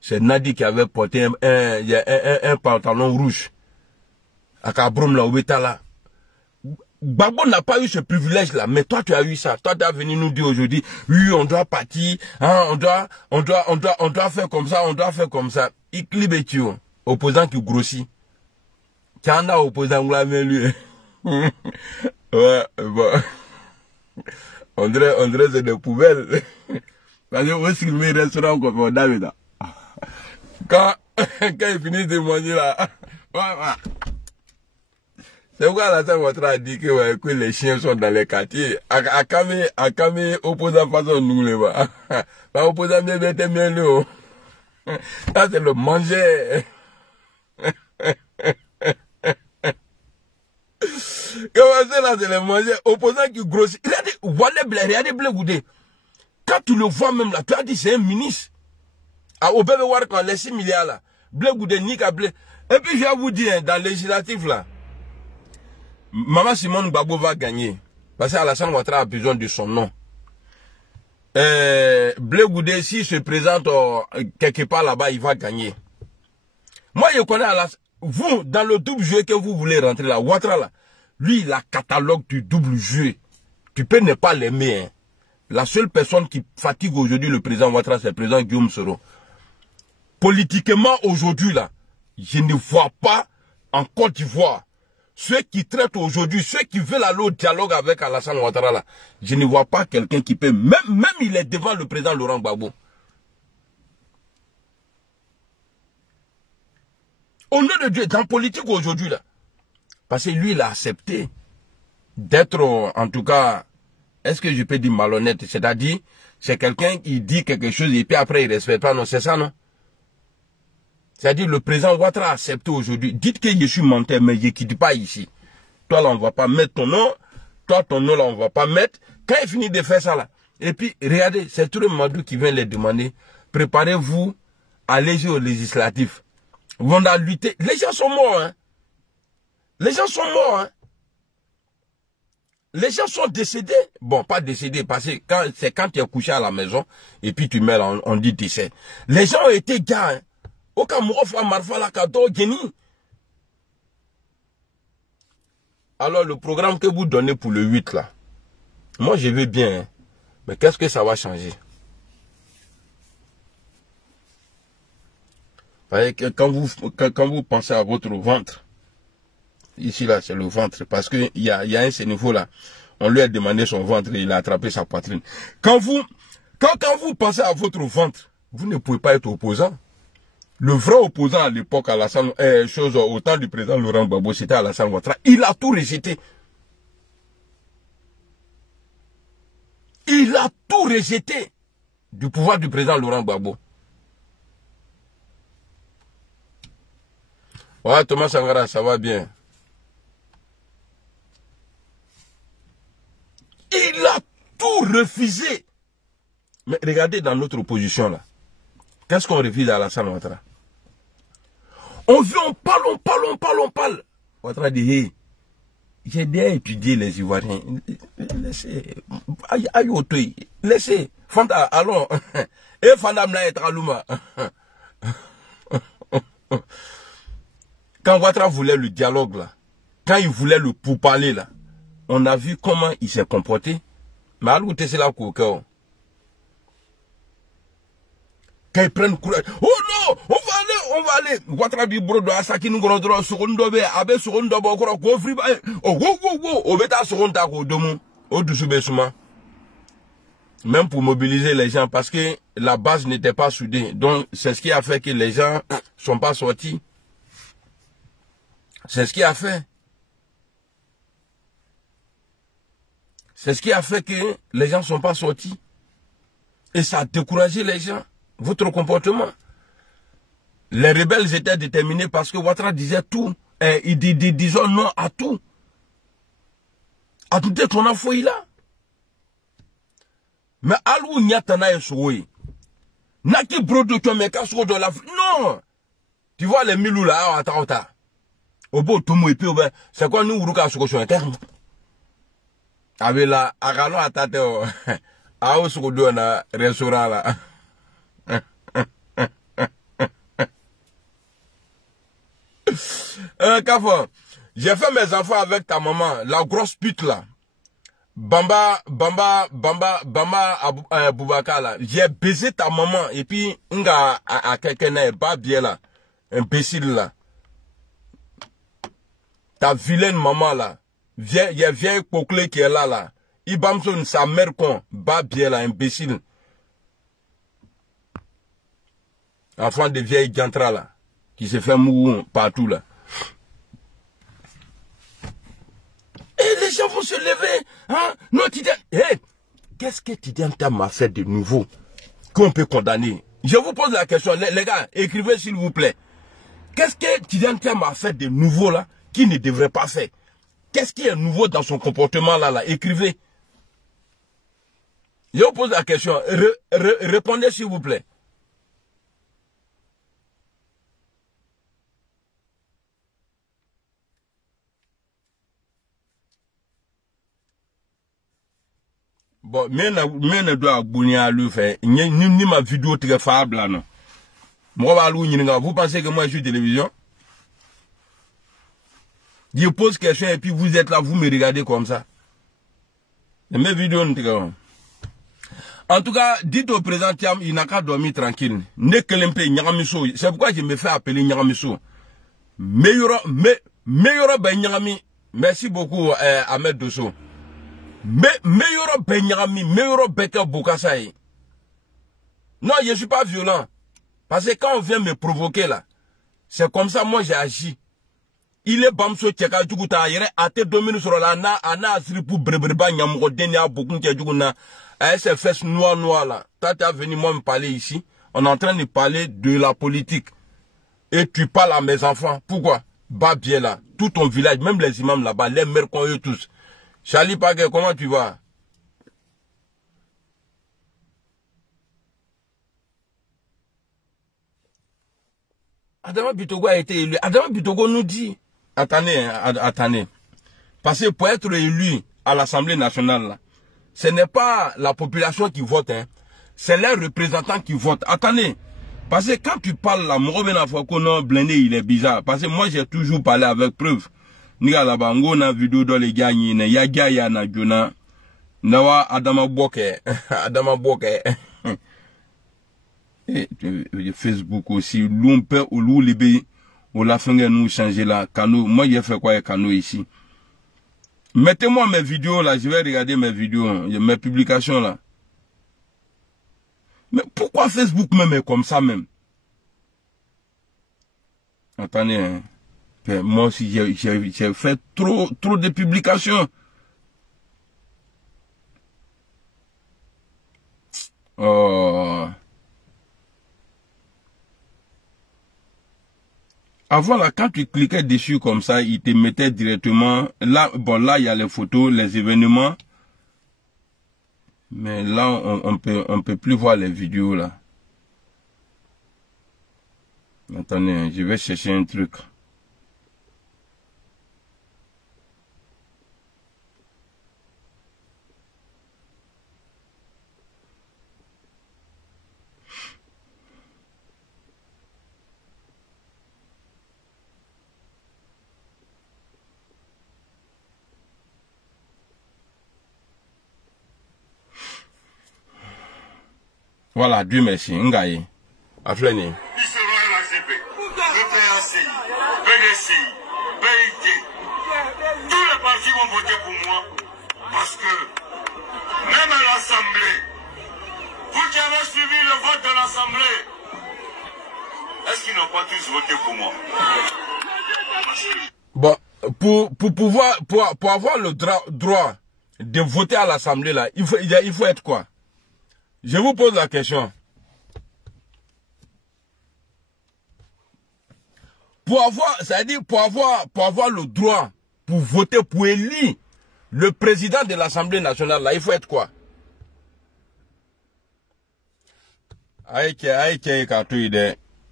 c'est Nadi qui avait porté un pantalon rouge. À Kabroum là, où était là. Gbagbo n'a pas eu ce privilège-là, mais toi, tu as eu ça. Toi, tu as venu nous dire aujourd'hui, oui, on doit partir, hein, on doit faire comme ça, on doit faire comme ça. Iklibetio, opposant qui grossit. Tiens, opposant, mais lui. Ouais, bon. On dirait c'est des poubelles. Parce que où s'il met restaurant comme on David. Quand ils finissent de manger là, c'est pourquoi Alassane Ouattara a dit que les chiens sont dans les quartiers. Akame opposant façon nous les bas. Pas opposant bien le. Ça c'est le manger. Comment c'est là, c'est le manger. Opposant qui grossit. Regardez Blé Goudé. Quand tu le vois même là, tu as dit c'est un ministre. Au bébé voir quand les 6 milliards là. Blé Goudé, Nika Blé. Et puis je vais vous dire, dans le législatif là, Maman Simone Gbagbo va gagner. Parce qu'Alassane Ouattara a besoin de son nom. Blé Goudé, s'il se présente quelque part là-bas, il va gagner. Moi, je connais Alassane. Vous, dans le double jeu que vous voulez rentrer là, Ouattara là, lui, il a catalogue du double jeu. Tu peux ne pas l'aimer. Hein. La seule personne qui fatigue aujourd'hui le président Ouattara, c'est le président Guillaume Soro. Politiquement, aujourd'hui là, je ne vois pas en Côte d'Ivoire ceux qui traitent aujourd'hui, ceux qui veulent aller au dialogue avec Alassane Ouattara là, je ne vois pas quelqu'un qui peut, même il est devant le président Laurent Gbagbo. Au nom de Dieu, dans la politique aujourd'hui là, parce que lui il a accepté d'être, en tout cas, est-ce que je peux dire malhonnête, c'est-à-dire, c'est quelqu'un qui dit quelque chose et puis après il ne respecte pas, non, c'est ça non? C'est-à-dire, le président Ouattara a accepté aujourd'hui. Dites que je suis menteur, mais je ne quitte pas ici. Toi, là, on ne va pas mettre ton nom. Toi, ton nom, là, on ne va pas mettre. Quand il finit de faire ça, là. Et puis, regardez, c'est tout le Madou qui vient les demander. Préparez-vous à aller au législatif. On va lutter. Les gens sont morts, hein. Les gens sont morts, hein. Les gens sont décédés. Bon, pas décédés, parce que c'est quand tu es couché à la maison, et puis tu meurs, on dit décès. Les gens ont été gars, hein. Alors le programme que vous donnez pour le 8 là, moi je veux bien, hein, mais qu'est-ce que ça va changer? Quand vous pensez à votre ventre, ici là c'est le ventre, parce qu'il y a un ce niveau là, on lui a demandé son ventre et il a attrapé sa poitrine. Quand vous pensez à votre ventre, vous ne pouvez pas être opposant. Le vrai opposant à l'époque, au temps du président Laurent Gbagbo, c'était Alassane Ouattara. Il a tout rejeté. Il a tout rejeté du pouvoir du président Laurent Gbagbo. Ouais, Thomas Sankara, ça va bien. Il a tout refusé. Mais regardez dans notre opposition là. Qu'est-ce qu'on refuse à Alassane Ouattara? On vient, on parle. Ouattara dit, hey, j'ai déjà étudié les Ivoiriens. Laissez. Aïe, laissez. Fanda, allons. Et Fanda m'a été à Luma. Quand Ouattara voulait le dialogue là, quand il voulait le pourparler là, on a vu comment il s'est comporté. Mais à l'outé, c'est là qu'au cœur. Quand ils prennent courage. Oh non, on va aller. Ouattara dit brodo asaki nous grodro secondo be abe secondo bo ko ko free ba. Oh wo obeta secondo ko domo. O dusube suma. Même pour mobiliser les gens parce que la base n'était pas soudée. Donc c'est ce qui a fait que les gens sont pas sortis. C'est ce qui a fait. C'est ce qui a fait que les gens sont pas sortis. Et ça a découragé les gens. Votre comportement. Les rebelles étaient déterminés parce que Ouattara disait tout. Il disait non à tout. À tout est ton affaire là. Mais alou nyatana esoué. Naki brodo chomeka so de la. Non. Tu vois les milou là à ta. Obo tumu et puis c'est quoi nous uruka soko sur interne. Avec la agalo atate o. A o soko do na restaurant là. Kafo, J'ai fait mes enfants avec ta maman, la grosse pute là. Bamba Boubacar là. J'ai baisé ta maman et puis nga à quelqu'un n'est pas bien là. Imbécile là. Ta vilaine maman là. Il y a vieille poclé qui est là. Ibamson, sa mère con. Bas bien là, imbécile. Enfant de vieille gantra là. Qui se fait mourir partout là. Et les gens vont se lever. Hein? Non, Tidiane. Hey, qu'est-ce que Tidiane Tam a fait de nouveau qu'on peut condamner? Je vous pose la question. Les gars, écrivez s'il vous plaît. Qu'est-ce que Tidiane Tam a fait de nouveau là qui ne devrait pas faire? Qu'est-ce qui est nouveau dans son comportement là? Écrivez. Je vous pose la question. Répondez s'il vous plaît. Bon, mais ne doit abonner à lui faire. Ni ma vidéo très faible là non. Moi vous pensez que moi je suis télévision? Je pose question et puis vous êtes là, vous me regardez comme ça. Et mes vidéos ne. En tout cas, dites au président Thiam, il n'a qu'à dormir tranquille. C'est pourquoi je me fais appeler Nyangamiso. Meilleur ben Nyangami. Merci beaucoup Ahmed Dosso. Meilleur ben Nyangami, meilleur Beka Boukassaï. Non, je ne suis pas violent. Parce que quand on vient me provoquer là, c'est comme ça moi j'ai agi. Il est bamso tcheka djukuta yere ate domine sur la ana asiri pour brebreba nyamugo deni a beaucoup de djukuna. Ces fesses noires là. Tu as venu moi me parler ici. On est en train de parler de la politique. Et tu parles à mes enfants. Pourquoi? Babie là. Tout ton village, même les imams là-bas, les mères qu'on eux tous. Charlie Paguet, comment tu vas? Adama Bitogo a été élu. Adama Bitogo nous dit. Attendez. Parce que pour être élu à l'Assemblée nationale là, ce n'est pas la population qui vote, hein. C'est les représentants qui votent. Attendez. Parce que quand tu parles là, blindé, il est bizarre. Parce que moi, j'ai toujours parlé avec preuve. Niga la bango na vidéo dans les gars, ya gaya na jona. Nawa Adama Boke. Adama Boke. Et Facebook aussi. L'umpe ou l'oulibé. Ou la fin nous changer là. Cano. Moi, j'ai fait quoi, Cano ici? Mettez-moi mes vidéos là, je vais regarder mes vidéos, mes publications là. Mais pourquoi Facebook même est comme ça même? Attendez, hein. Moi aussi j'ai fait trop de publications. Oh. Avant là, quand tu cliquais dessus comme ça, il te mettait directement. Là, bon là, il y a les photos, les événements. Mais là, on peut plus voir les vidéos là. Attendez, je vais chercher un truc. Voilà, Dieu merci, Ngaye. Afleni. Ils seront l'ACP, le PACI, PDCI, PIT. Tous les partis vont voter pour moi. Parce que, même à l'Assemblée, vous qui avez suivi le vote de l'Assemblée, est-ce qu'ils n'ont pas tous voté pour moi? Bon, pour avoir le droit de voter à l'Assemblée là, il faut être quoi? Je vous pose la question. Pour avoir le droit pour voter, pour élire le président de l'Assemblée nationale, là, il faut être quoi?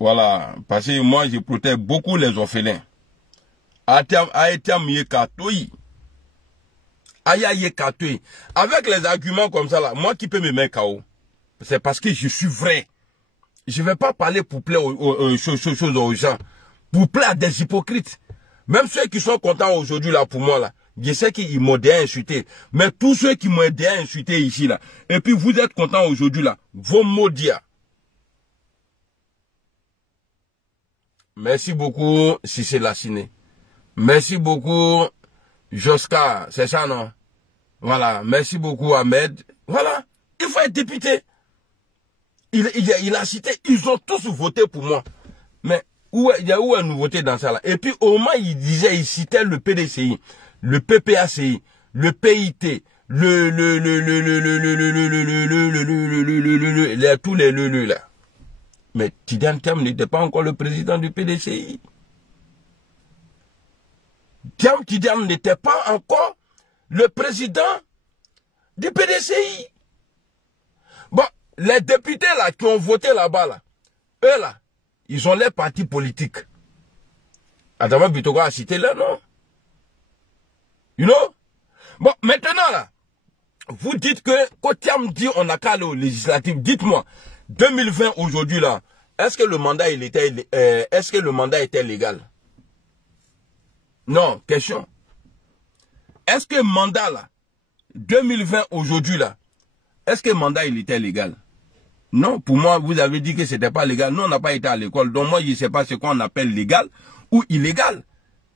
Voilà, parce que moi, je protège beaucoup les orphelins. Avec les arguments comme ça, là, moi qui peux me mettre KO, c'est parce que je suis vrai. Je ne vais pas parler pour plaire aux gens, pour plaire à des hypocrites. Même ceux qui sont contents aujourd'hui là pour moi là, je sais qu'ils m'ont déjà insulté. Mais tous ceux qui m'ont déjà insulté ici là, et puis vous êtes contents aujourd'hui là, vos maudits. Merci beaucoup Cissé Lassiné. Merci beaucoup Joska, c'est ça non? Voilà, merci beaucoup Ahmed. Voilà, il faut être député. Il a cité, ils ont tous voté pour moi. Mais il y a où une nouveauté dans ça là? Et puis au moins il disait, il citait le PDCI, le PPACI, le PIT, tous les là. Mais Tidiane Thiam n'était pas encore le président du PDCI. Tidiane n'était pas encore le président du PDCI. Bon, les députés là qui ont voté là-bas, là, eux là, ils ont les partis politiques. Adama Bitogo a cité là, non? You know? Bon, maintenant là, vous dites que quand Thiam dit on a qu'à aller aux législatives, dites-moi, 2020 aujourd'hui là, est-ce que le mandat était légal? Non, question. Est-ce que mandat là, 2020 aujourd'hui là, est-ce que mandat il était légal? Non, pour moi, vous avez dit que c'était pas légal. Nous, on n'a pas été à l'école. Donc moi, je ne sais pas ce qu'on appelle légal ou illégal.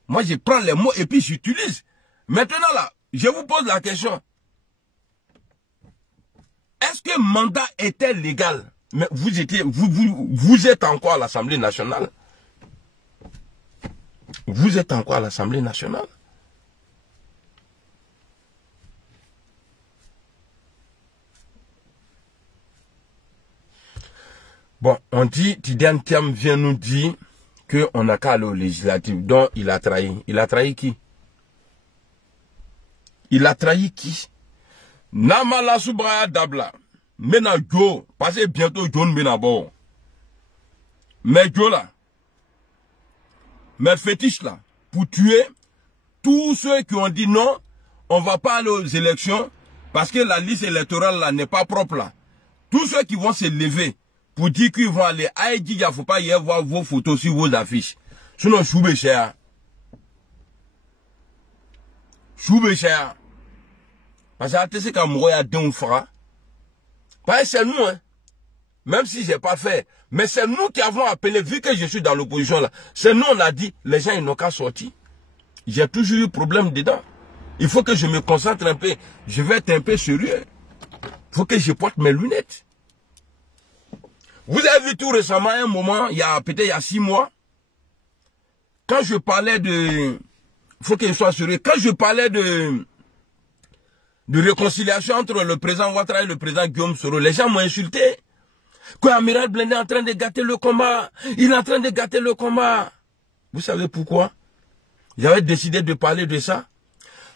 Moi, je prends les mots et puis j'utilise. Maintenant là, je vous pose la question. Est-ce que mandat était légal? Mais vous êtes encore à l'Assemblée nationale. Vous êtes encore à l'Assemblée nationale. Bon, on dit, Tidiane Thiam vient nous dire qu'on n'a qu'à aller aux législatives. Donc, il a trahi. Il a trahi qui? Il a trahi qui? Namala Soubraya Dabla. Mena Joe. Passez bientôt John Benabo. Mais Joe là. Mes fétiches là. Pour tuer tous ceux qui ont dit non, on ne va pas aller aux élections parce que la liste électorale là n'est pas propre là. Tous ceux qui vont se lever pour dire qu'ils vont aller à Aïdji, il ne faut pas y avoir vos photos sur vos affiches. Sinon, choube cher. Choube cher. Parce que c'est quand moi, il y a deux frères. C'est nous, hein. Même si je n'ai pas fait. Mais c'est nous qui avons appelé, vu que je suis dans l'opposition là. C'est nous, on a dit, les gens, ils n'ont qu'à sortir. J'ai toujours eu problème dedans. Il faut que je me concentre un peu. Je vais être un peu sérieux. Il faut que je porte mes lunettes. Vous avez vu tout récemment, un moment, peut-être il y a 6 mois, quand je parlais de... Il faut que je sois sérieux. Quand je parlais de réconciliation entre le président Ouattara et le président Guillaume Soro, les gens m'ont insulté. Quoi, Amiral Blindé est en train de gâter le combat. Il est en train de gâter le combat. Vous savez pourquoi? J'avais décidé de parler de ça.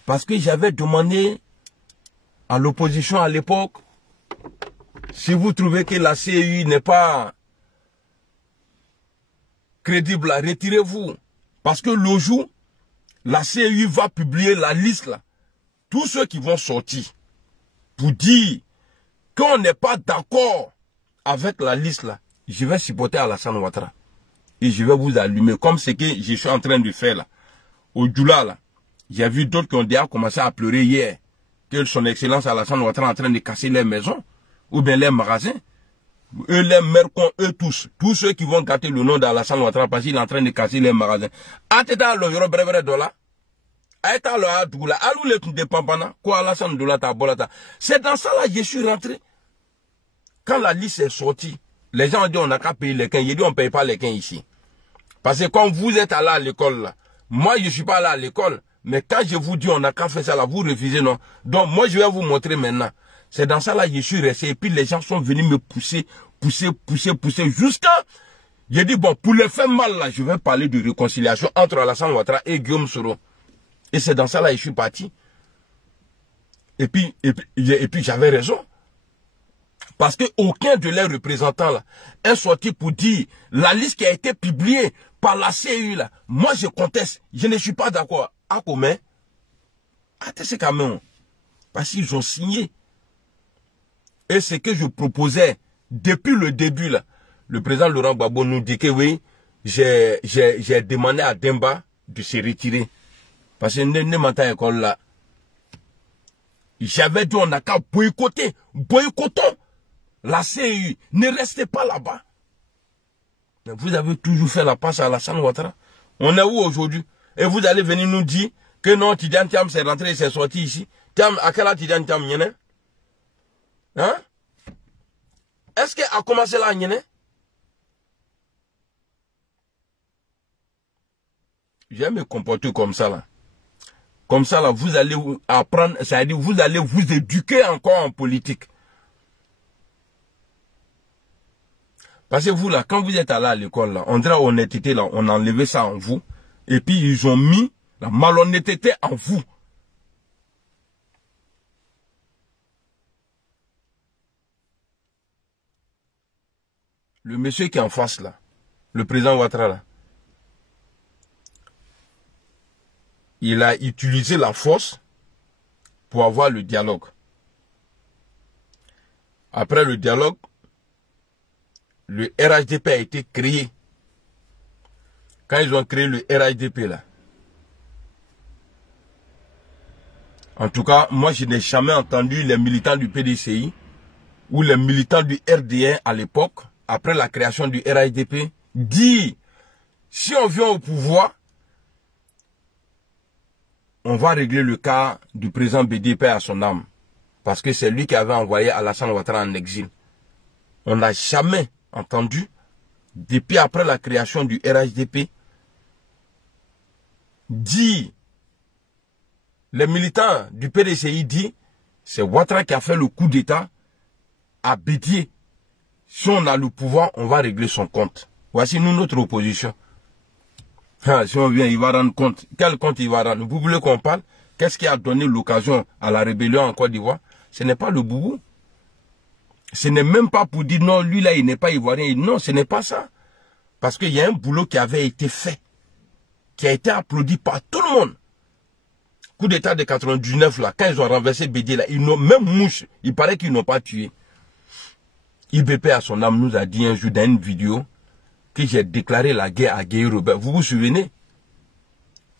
Parce que j'avais demandé à l'opposition à l'époque, si vous trouvez que la CEI n'est pas crédible, retirez-vous. Parce que le jour, la CEI va publier la liste là. Tous ceux qui vont sortir pour dire qu'on n'est pas d'accord avec la liste là, je vais supporter Alassane Ouattara. Et je vais vous allumer comme ce que je suis en train de faire là. Au Djoula là, j'ai vu d'autres qui ont déjà commencé à pleurer hier. Que son excellence Alassane Ouattara est en train de casser les maisons. Ou bien les magasins. Eux, les mercons, eux tous. Tous ceux qui vont gâter le nom d'Alassane Ouattara parce qu'il est en train de casser les magasins. Ateta lo yoro brevere dola. Aeta lo adoula. Alou le tout de pampana. Quoi Alassane dola ta bolata. C'est dans ça là je suis rentré. Quand la liste est sortie, les gens ont dit on n'a qu'à payer les quins. J'ai dit on ne paye pas les quins ici. Parce que quand vous êtes allé à l'école là, moi je ne suis pas allé à l'école. Mais quand je vous dis on n'a qu'à faire ça là, vous refusez non. Donc moi je vais vous montrer maintenant. C'est dans ça là je suis resté. Et puis les gens sont venus me pousser. Jusqu'à... J'ai dit bon, pour les faire mal là, je vais parler de réconciliation entre Alassane Ouattara et Guillaume Soro. Et c'est dans ça là je suis parti. Et puis j'avais raison. Parce que aucun de leurs représentants là est sorti pour dire la liste qui a été publiée par la CEI là. Moi je conteste. Je ne suis pas d'accord. À comment? C'est quand même. Parce qu'ils ont signé. Et ce que je proposais depuis le début là, le président Laurent Gbagbo nous dit que oui, j'ai demandé à Demba de se retirer. Parce que ne m'entend école là. J'avais dit on n'a qu'à boycotter. Boycottons la CEI. Ne restez pas là-bas. Vous avez toujours fait la passe à Alassane Ouattara. On est où aujourd'hui? Et vous allez venir nous dire que non, Tidiane Thiam s'est rentré et s'est sorti ici. Thiam, à quel âge Tidiane Thiam y en a? Hein? Est-ce qu'elle a commencé là, y en a? J'aime me comporter comme ça là. Comme ça là, vous allez apprendre, c'est-à-dire vous allez vous éduquer encore en politique. Parce que vous là, quand vous êtes allé à l'école là, on dirait honnêteté là, on a enlevé ça en vous. Et puis ils ont mis la malhonnêteté en vous. Le monsieur qui est en face là, le président Ouattara là, il a utilisé la force pour avoir le dialogue. Après le dialogue, le RHDP a été créé. Quand ils ont créé le RHDP là, en tout cas, moi je n'ai jamais entendu les militants du PDCI ou les militants du RDR à l'époque, après la création du RHDP, dire si on vient au pouvoir, on va régler le cas du président BDP à son âme. Parce que c'est lui qui avait envoyé Alassane Ouattara en exil. On n'a jamais entendu, depuis après la création du RHDP, dit, les militants du PDCI dit, c'est Ouattara qui a fait le coup d'État à Bédié. Si on a le pouvoir, on va régler son compte. Voici nous notre opposition. Si on vient, il va rendre compte. Quel compte il va rendre? Vous voulez qu'on parle? Qu'est-ce qui a donné l'occasion à la rébellion en Côte d'Ivoire? Ce n'est pas le boubou. Ce n'est même pas pour dire non, lui là, il n'est pas ivoirien. Non, ce n'est pas ça. Parce qu'il y a un boulot qui avait été fait, qui a été applaudi par tout le monde. Coup d'État de 99 là, quand ils ont renversé Bédié là, ils n'ont même mouche. Il paraît qu'ils n'ont pas tué. IBP à son âme nous a dit un jour dans une vidéo que j'ai déclaré la guerre à Gueye Robert. Vous vous souvenez?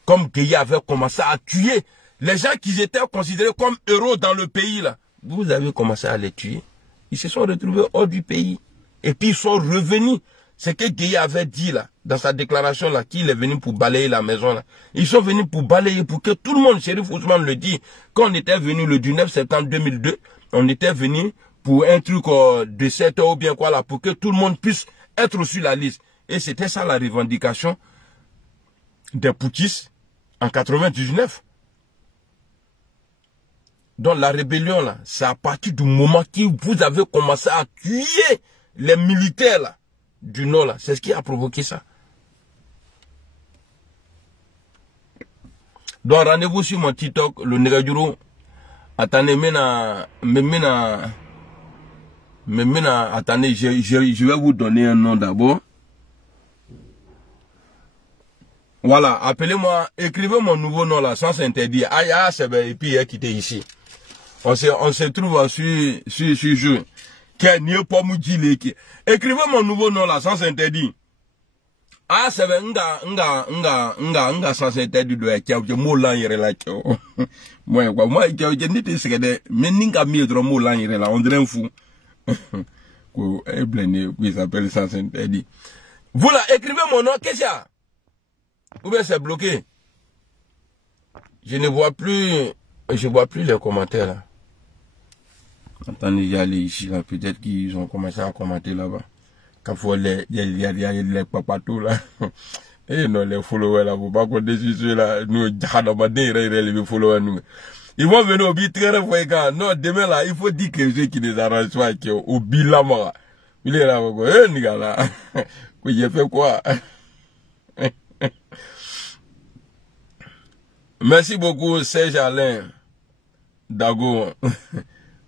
Comme Gueye avait commencé à tuer les gens qui étaient considérés comme héros dans le pays là. Vous avez commencé à les tuer. Ils se sont retrouvés hors du pays. Et puis ils sont revenus. C'est que Gueye avait dit là, dans sa déclaration là, qu'il est venu pour balayer la maison là. Ils sont venus pour balayer, pour que tout le monde, Chérif Ousmane le dit. Quand on était venu le 19 septembre 2002, on était venu pour un truc de 7 heures ou bien quoi là, pour que tout le monde puisse être sur la liste. Et c'était ça la revendication des putschistes en 99. Donc la rébellion là, c'est à partir du moment où vous avez commencé à tuer les militaires là, du Nord là. C'est ce qui a provoqué ça. Donc rendez-vous sur mon TikTok, le Negadjuro. Attendez, attendez, je vais vous donner un nom d'abord. Voilà, appelez-moi, écrivez mon nouveau nom là, sans s'interdire. Ah, c'est bien, et puis il a quitté ici. On se trouve sur jeu. Écrivez mon nouveau nom là, sans interdit. Ah, c'est bien, nga, sans interdit de la kia, mo lan yere la kia. Moi, j'ai dit que c'est mais n'inga mi edro mo lan yere la, on dirait un fou. Il s'appelle sans interdit. Vous là, écrivez mon nom, qu'est-ce qu'il y a? Ou bien c'est bloqué. Je ne vois plus les commentaires là. Attendez, j'allais ici là, peut-être qu'ils ont commencé à commenter là-bas. Quand faut les papatos là. Et non, les followers là, faut pas qu'on décide là. Nous, les followers nous. Ils vont venir au bi très fréquent. Non, demain là, il faut dire que ceux qui les arrangent pas, qui au bi là, moi. Il est là, les gars là. J'ai fait quoi? Merci beaucoup, Serge Alain Dago.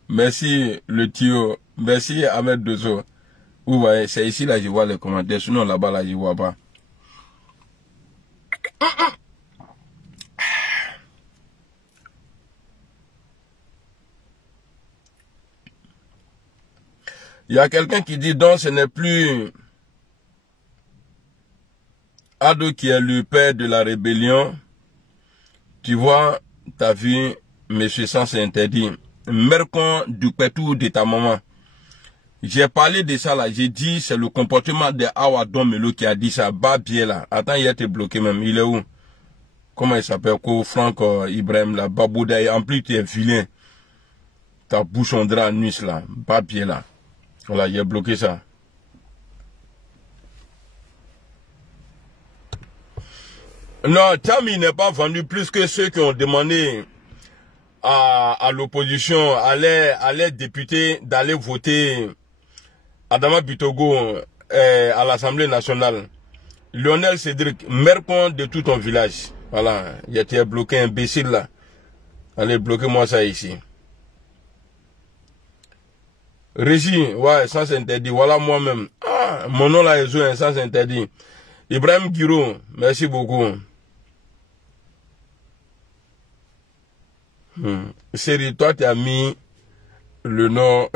Merci, le Tio. Merci, Ahmed Dozo. Vous voyez, c'est ici là, je vois les commentaires. Sinon, là-bas, là, je vois pas. Il y a quelqu'un qui dit donc ce n'est plus Ado qui est le père de la rébellion, tu vois, t'as vu, monsieur Sans interdit. Mercon du pétou de ta maman. J'ai parlé de ça là, j'ai dit c'est le comportement de Awa Domelo qui a dit ça, Babier là. Attends, il a été bloqué même, il est où? Comment il s'appelle? Franck Ibrahim là, Babouda, en plus tu es vilain. Ta bouche on dirait nuit là, Babier là. Voilà, il a bloqué ça. Non, Tami n'est pas vendu plus que ceux qui ont demandé à l'opposition, à les députés d'aller voter Adama Bitogo à l'Assemblée nationale. Lionel Cédric, mercon de tout ton village. Voilà, il a été bloqué, imbécile là. Allez, bloquez-moi ça ici. Régie, ouais, sans interdit. Voilà moi-même. Ah, mon nom là est sans interdit. Ibrahim Giro, merci beaucoup. Série, toi tu as mis le nom.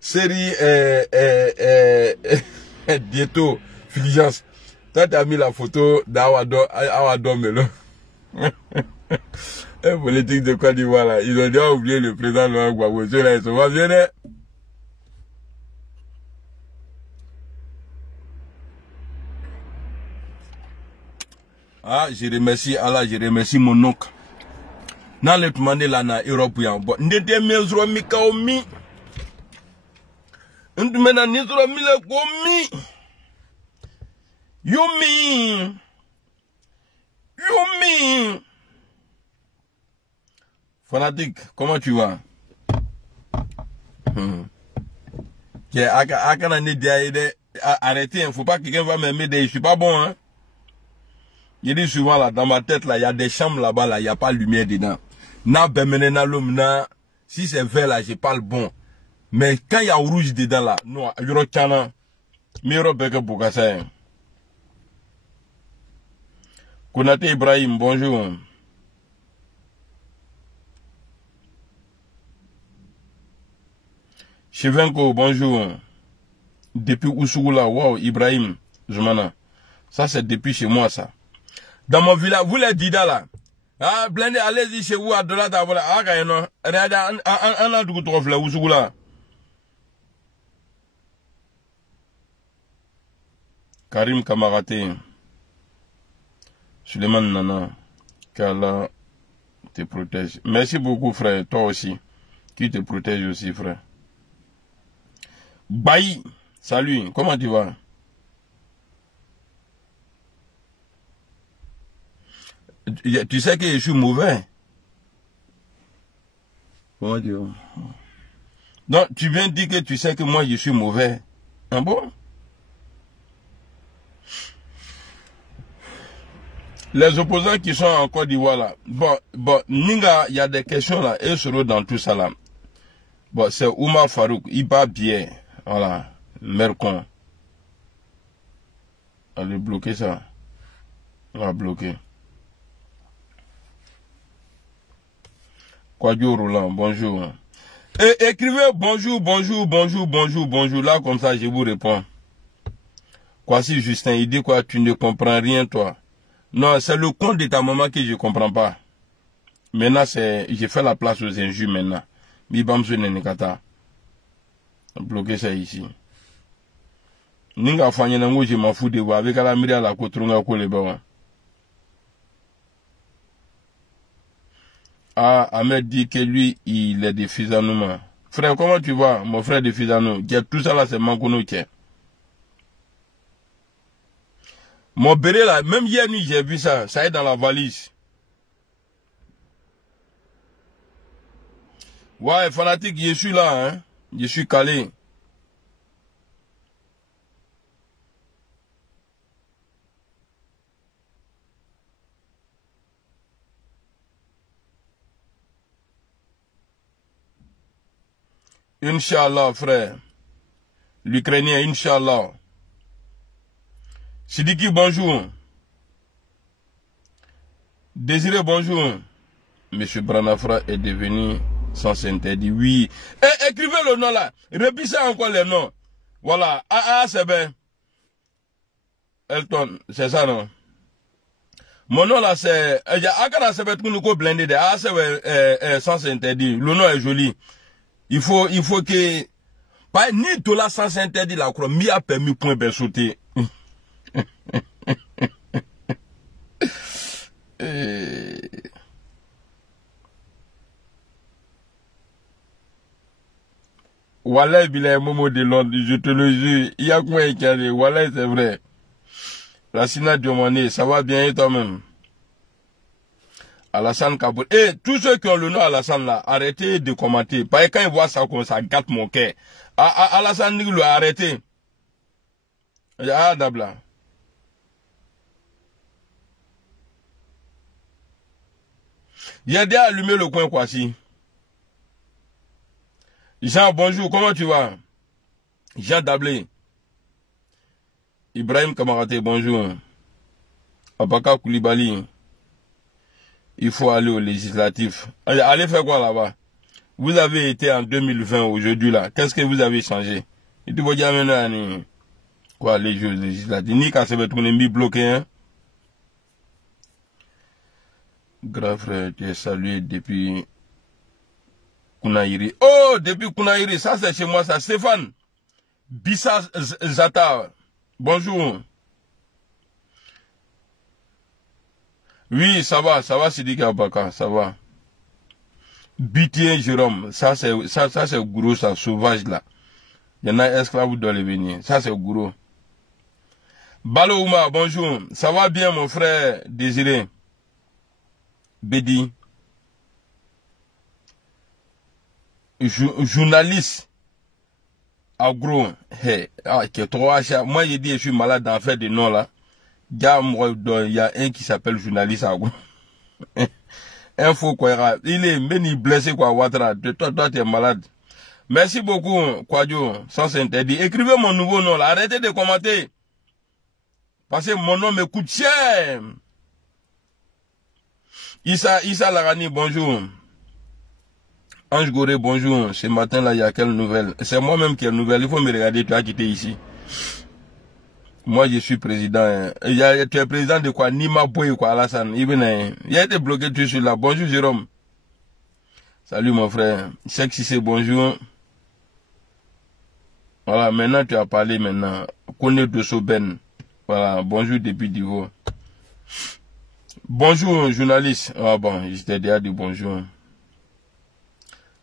Série Dieto Fulgence. Toi tu as mis la photo d'Awadon Melo. Un politique de Côte d'Ivoire là. Ils ont déjà oublié le président Laurent Gbagbo. Ceux-là ils sont pas viennent. Ah, je remercie Allah, je remercie mon oncle. Dans le demandé là na Europe ya bon ndete mezro mi ka omi ndumena nizro mi le gomi yomi Fanatique, comment tu vas? Arrêtez, il ne faut pas que quelqu'un va m'aimer, je suis pas bon hein. Je dis souvent là, dans ma tête là, il y a des chambres là-bas là, il n'y a pas de lumière dedans. Si c'est vert là, je parle bon. Mais quand il y a rouge dedans là, non, il y aura cana. Mais il y aura beke bokasa. Konate Ibrahim, bonjour. Chevenko, bonjour. Depuis Ousoula, wow, Ibrahim, Zoumana. Ça c'est depuis chez moi ça. Dans mon village, vous les Dida là. Ah, blindé, allez-y chez vous, à de là, d'abord. Ah, quand non. Regardez, un an de trouve là, Ousoula. Karim Kamaraté. Suleiman Nana. Qu'Allah te protège. Merci beaucoup, frère. Toi aussi. Qui te protège aussi, frère. Baï. Salut. Comment tu vas? Tu sais que je suis mauvais. Comment dire? Donc, tu viens de dire que tu sais que moi je suis mauvais. Ah bon? Les opposants qui sont en Côte d'Ivoire là. Bon, Ninga, il y a des questions là. Et seront dans tout ça là. Bon, c'est Oumar Farouk. Il bat bien. Voilà. Mercon. Allez, bloquer ça. On va bloquer. Quadio Roland, bonjour. Et écrivez bonjour. Là, comme ça, je vous réponds. Kwasi Justin, il dit quoi? Tu ne comprends rien, toi. Non, c'est le compte de ta maman que je ne comprends pas. Maintenant, j'ai fait la place aux injures maintenant. Bibamsu Nenekata. Bloquer ça ici. Ninga Fanyanango, je m'en fous de voir. Avec la mire à la Kotrunga Koleba. Ah, Ahmed dit que lui, il est de Fizanouma. Frère, comment tu vas? Mon frère de Fizano. Tout ça là, c'est Mankono qui est. Mon béret là, même hier nuit, j'ai vu ça. Ça est dans la valise. Ouais, fanatique, je suis là, hein. Je suis calé. Inch'Allah, frère. L'Ukrainien, Inch'Allah. Sidiki, bonjour. Désiré, bonjour. Monsieur Branafra est devenu sans interdit. Oui. Écrivez le nom là. Répétez encore les noms. Voilà. Ah, c'est bien. Elton, c'est ça, non? Mon nom là, c'est... Akana Sebetkunouko blindé de... Ah, c'est sens interdit. Le nom est joli. Il faut que... Pas ni tout là sens interdit là, quoi. Mi a permis point ben sauter. Wallah, il est Momo de Londres, je te le jure. Il y a quoi écarté. Wallah, c'est vrai. La Sina Diomane, ça va bien et toi-même? Alassane Kaboul. Et tous ceux qui ont le nom Alassane là, arrêtez de commenter. Parce que quand ils voient ça comme ça, gâte mon cœur. Alassane Niglo, arrêtez. Ah, Dabla. Il a déjà allumé le coin quoi si. Jean, bonjour, comment tu vas? Jean Dablé. Ibrahim Kamaraté, bonjour. Abaka Koulibaly. Il faut aller au législatif. Allez faire quoi là-bas? Vous avez été en 2020 aujourd'hui là. Qu'est-ce que vous avez changé? Il te faut dire maintenant, quoi, les jeux législatifs. Ni quand ça va tourner, mi bloqué, hein? Grand frère, tu es salué depuis Kounaïri. Oh, depuis Kounaïri, ça c'est chez moi, ça. Stéphane. Bissa Zata. Bonjour. Oui, ça va, Sidiki Abaka, ça va. Bitien Jérôme, ça c'est gros, ça, sauvage là. Il y en a esclaves qui doivent venir. Ça c'est gros. Balo Ouma, bonjour. Ça va bien mon frère Désiré. Bédi. Journaliste. Agro. Hey, moi j'ai dit je suis malade d'en faire des noms là. Il y a un qui s'appelle journaliste Agro. Info quoi, il est même blessé quoi, Ouattara. Toi tu es malade. Merci beaucoup, Kwadjo, sans interdit. Écrivez mon nouveau nom là, arrêtez de commenter. Parce que mon nom me coûte cher. Issa Larani, bonjour. Ange Goré, bonjour. Ce matin là, il y a quelle nouvelle? C'est moi-même qui ai une nouvelle. Il faut me regarder, tu as quitté ici. Moi, je suis président. Tu es président de quoi? Nima Boy, quoi, Alassane. Il a été bloqué tout sur là. Bonjour, Jérôme. Salut, mon frère. Sexy, c'est bonjour. Voilà, maintenant, tu as parlé, maintenant. Connais de Soben. Voilà, bonjour, depuis Divo. Bonjour, journaliste. Ah bon, j'étais déjà dit bonjour.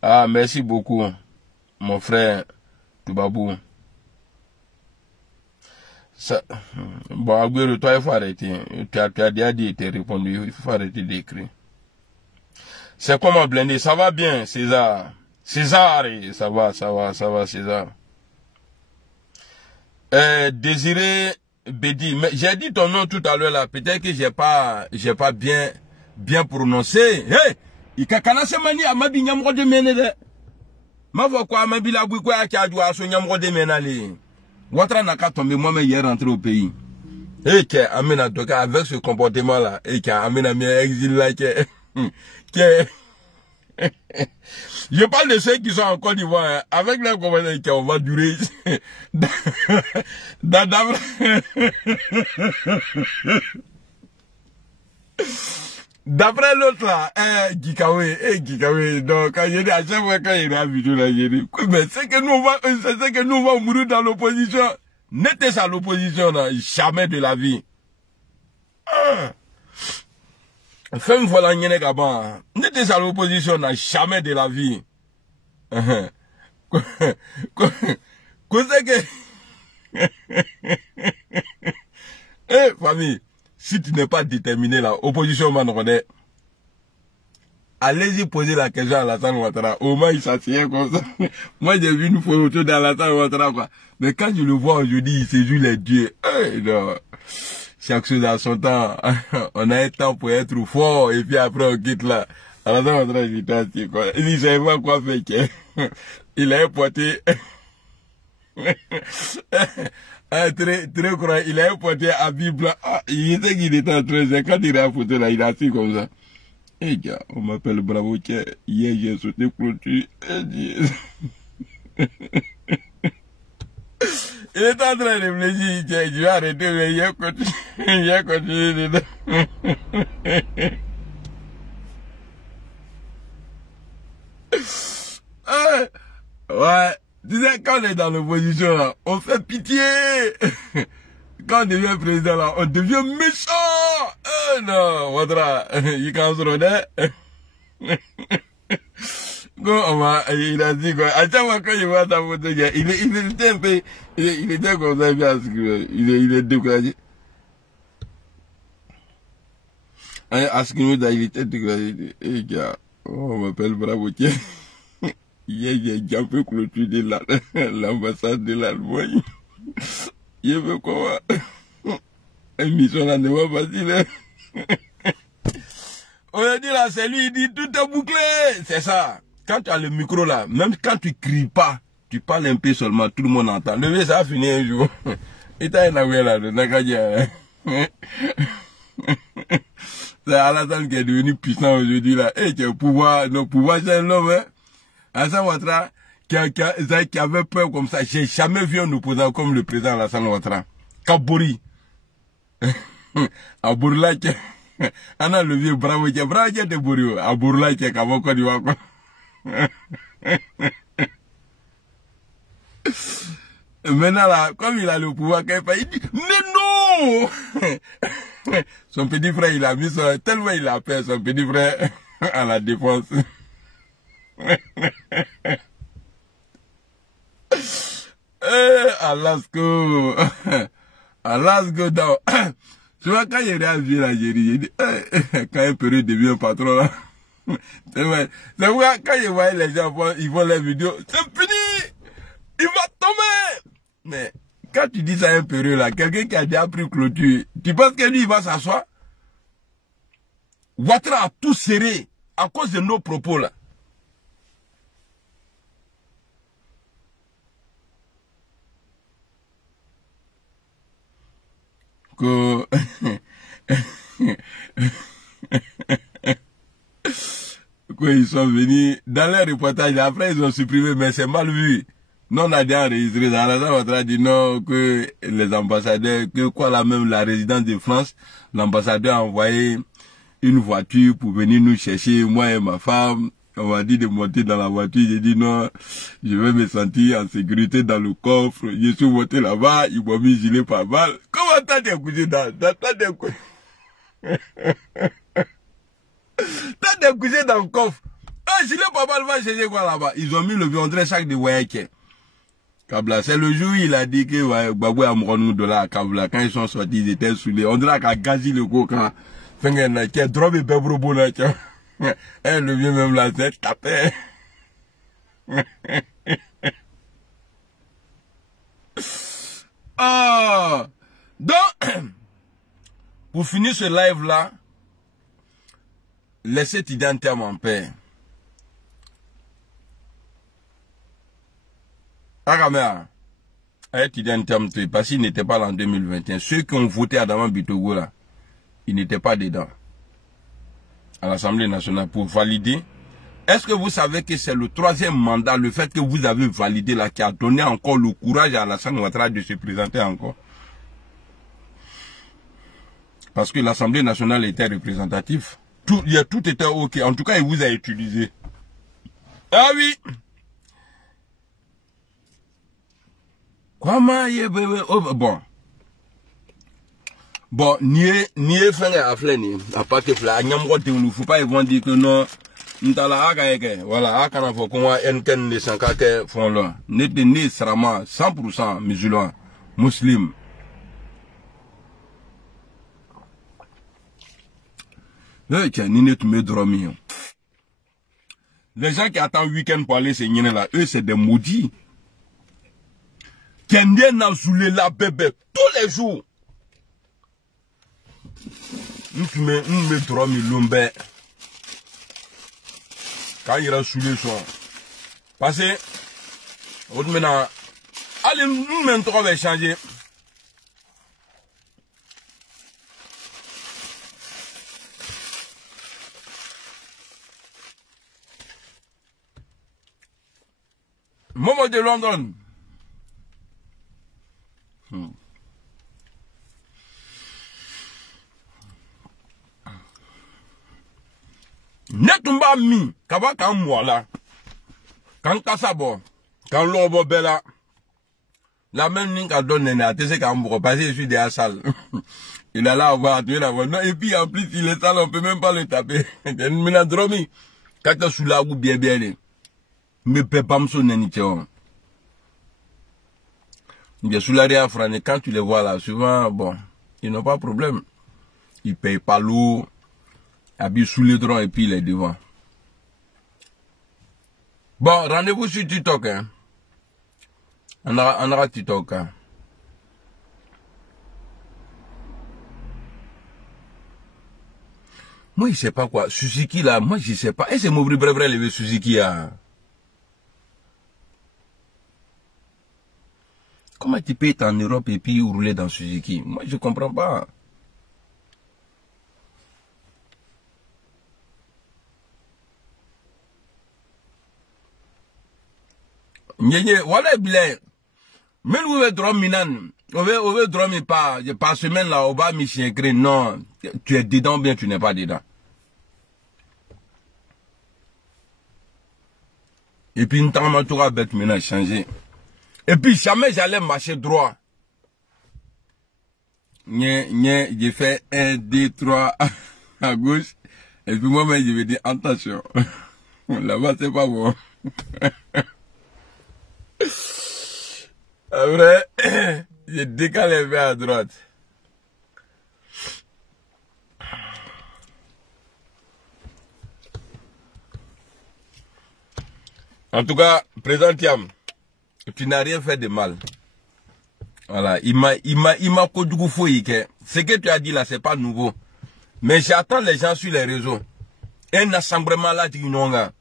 Ah, merci beaucoup, mon frère Toubabou. Ça, bon, Aguero, toi, il faut arrêter. Tu as déjà dit, tu as répondu, il faut arrêter d'écrire. C'est comment blindé? Ça va bien, César. César, ça va, César. Désiré Bédi, mais j'ai dit ton nom tout à l'heure là, peut-être que j'ai pas bien prononcé. Hey! Ikakana se mani amabi nyamro de menele. Ma voix quoi amabi la bouille quoi qui a dû à son nyamro de menale. Ouattara n'a qu'à tomber moi-même hier rentré au pays. Et qui amène à toka avec ce comportement là. Et qui amène à mes exil là Je parle de ceux qui sont en Côte d'Ivoire. Hein. Avec leur comportement on va durer. D'après l'autre là, Gikawe, donc quand j'ai dit à chaque fois quand il a vu tout là, j'ai dit, mais c'est que nous on va mourir dans l'opposition. N'était ça l'opposition là, jamais de la vie. Femme voilà n'y est pas. N'était ça l'opposition là, jamais de la vie. Qu'est-ce que eh famille. Si tu n'es pas déterminé là, opposition manrodé. Allez-y poser la question à Alassane Ouattara. Au moins il s'assied comme ça. Moi j'ai vu une photo d'Alassane Ouattara quoi. Mais quand je le vois aujourd'hui, il séduit les dieux. Non. Chaque chose à son temps. On a un temps pour être fort et puis après on quitte là. Alassane Ouattara il était assis quoi. Il savait pas quoi faire. Il a porté très croyant, il a porté à Bible. Il était qu'il était en train de, quand il a photo là, il a assis comme ça. Eh gars, on m'appelle Bravo, hier j'ai sauté clôture. Il est en train de réfléchir, tiens, je vais arrêter, mais il a continué dedans. Ouais, tu sais, quand on est dans l'opposition, là, on fait pitié. Quand on devient président, là, on devient méchant. Non, Ouattara, il commence à renaître. Il a dit quoi, à chaque fois quand il voit ta photo, il était un peu, il était comme ça, il est découragé. À ce qu'il il était découragé. Et gars, on m'appelle Bravo, tiens. Il a un peu clôturé l'ambassade de l'Allemagne. Il veut quoi? Une mission là n'est pas facile. On a dit là, c'est lui, il dit tout est bouclé. C'est ça. Quand tu as le micro là, même quand tu cries pas, tu parles un peu seulement, tout le monde entend. Le vieux, ça a fini un jour. Il t'a énervé là, c'est Alassane qui est devenu puissant aujourd'hui là. Et tu as le pouvoir, nos pouvoirs, c'est un homme, hein. Alassane Ouattara, qui avait peur comme ça. J'ai jamais vu un opposant comme le président Alassane Ouattara. Kabori. À Bourla, on a le vieux Bravo, de Bourou. À Bourla, qui est à Côte d'Ivoire. Maintenant là, comme il a le pouvoir, il dit, mais non! Son petit frère, il a mis son, tellement il a peur, son petit frère, à la défense. Alasco. Alasco, dans. Tu vois, quand il réagit l'Algérie, il dit, quand un période devient patron, là. C'est vrai. C'est vrai, quand il voit les gens, ils voient les vidéos, c'est fini! Il va tomber! Mais, quand tu dis ça à un période, là, quelqu'un qui a déjà pris clôture, tu penses que lui, il va s'asseoir? Ouattara a tout serré à cause de nos propos, là. Que ils sont venus dans les reportages, après ils ont supprimé, mais c'est mal vu. Non, on a déjà enregistré. Alassane Ouattara dit non, que les ambassadeurs, que quoi là même la résidence de France, l'ambassadeur a envoyé une voiture pour venir nous chercher, moi et ma femme. On m'a dit de monter dans la voiture, j'ai dit non, je vais me sentir en sécurité dans le coffre. Je suis monté là-bas, ils m'ont mis gilet par balle. Comment t'as des couchés t'as des couchés dans le coffre. Ah, gilet par balle va chercher quoi là-bas? Ils ont mis le vieux, on dirait chaque de Wayake. Kabla, c'est le jour où il a dit que Babou a mouru de là à Kabla. Quand ils sont sortis, ils étaient saoulés. On dirait qu'à Gazi le coca. Fengena, qui a drôle de bébro là, tiens. Et le vieux même là, c'est tapé. Ah! Donc, pour finir ce live là, laissez Tidiane en paix. Agamea, Tidiane parce qu'il n'était pas là en 2021. Ceux qui ont voté Adama Bitogo là, ils n'étaient pas dedans. À l'Assemblée nationale pour valider. Est-ce que vous savez que c'est le troisième mandat, le fait que vous avez validé là, qui a donné encore le courage à Alassane Ouattara de se présenter encore? Parce que l'Assemblée nationale était représentative. Tout était ok. En tout cas, il vous a utilisé. Ah oui! Comment il est bon. Bon, nier faire à flâner. À part que flâner, il ne faut pas ils vont dire que non. Voilà, quand on voit qu'on les 5 font là. N'est seulement 100% musulmans, musulmans. Les gens qui attendent le week-end pour aller se nier là, eux c'est des maudits. Qui n'a zoulé la bébé tous les jours. Nous me dormi l'ombe. Quand il a soulé son. Parce que, maintenant, allez, nous maintenant on va changer. Momo de London. Netumba mi, kaba kan mwala. Kan kasabo, kan lobo bela. La même ligne qu'a donné à TC Cambourg, parce que je suis déjà sale. Il a là à voir, tu es là. Et puis en plus, il est sale, on peut même pas le taper. Maintenant, dromi, quand tu es sous la roue, bien, mais peut pas me sonner ni tchon. Bien sous la réa frane, quand tu les vois là, souvent, bon, ils n'ont pas de problème. Ils payent pas l'eau, habillent sous les droits et puis il est devant. Bon, rendez-vous sur TikTok, hein. On aura TikTok, hein. Moi, je sais pas quoi. Suzuki, là, moi, je sais pas. Et c'est mon vrai levé Suzuki, hein. Comment tu peux être en Europe et puis rouler dans Suzuki? Moi, je comprends pas. Voilà, bilan. Mais vous avez droit minan. Vous avez droit mais pas semaine là, on va m'y créer. Non, tu es dedans bien, tu n'es pas dedans. Et puis, une temps, ma tour bête maintenant changé. Et puis, jamais j'allais marcher droit. J'ai fait 1, 2, 3 à gauche. Et puis, moi-même, je vais dire, attention. Là-bas, c'est pas bon. Après, j'ai décalé vers à droite. En tout cas, président Thiam, tu n'as rien fait de mal. Voilà, il m'a conduit fouillé que ce que tu as dit là, c'est pas nouveau. Mais j'attends les gens sur les réseaux. Un assemblement là, tu n'as pas.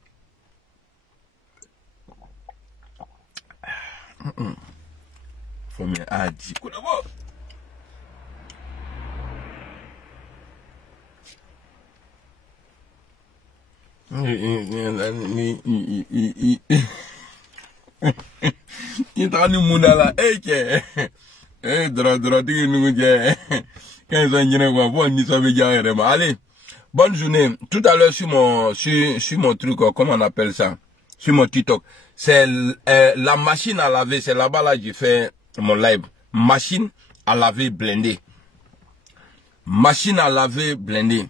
Faut me dire. Allez, bonne journée. Tout à l'heure sur mon truc, comment on appelle ça, sur mon TikTok, c'est la machine à laver. C'est là-bas là j'ai fait mon live. Machine à laver blindée. Machine à laver blindée.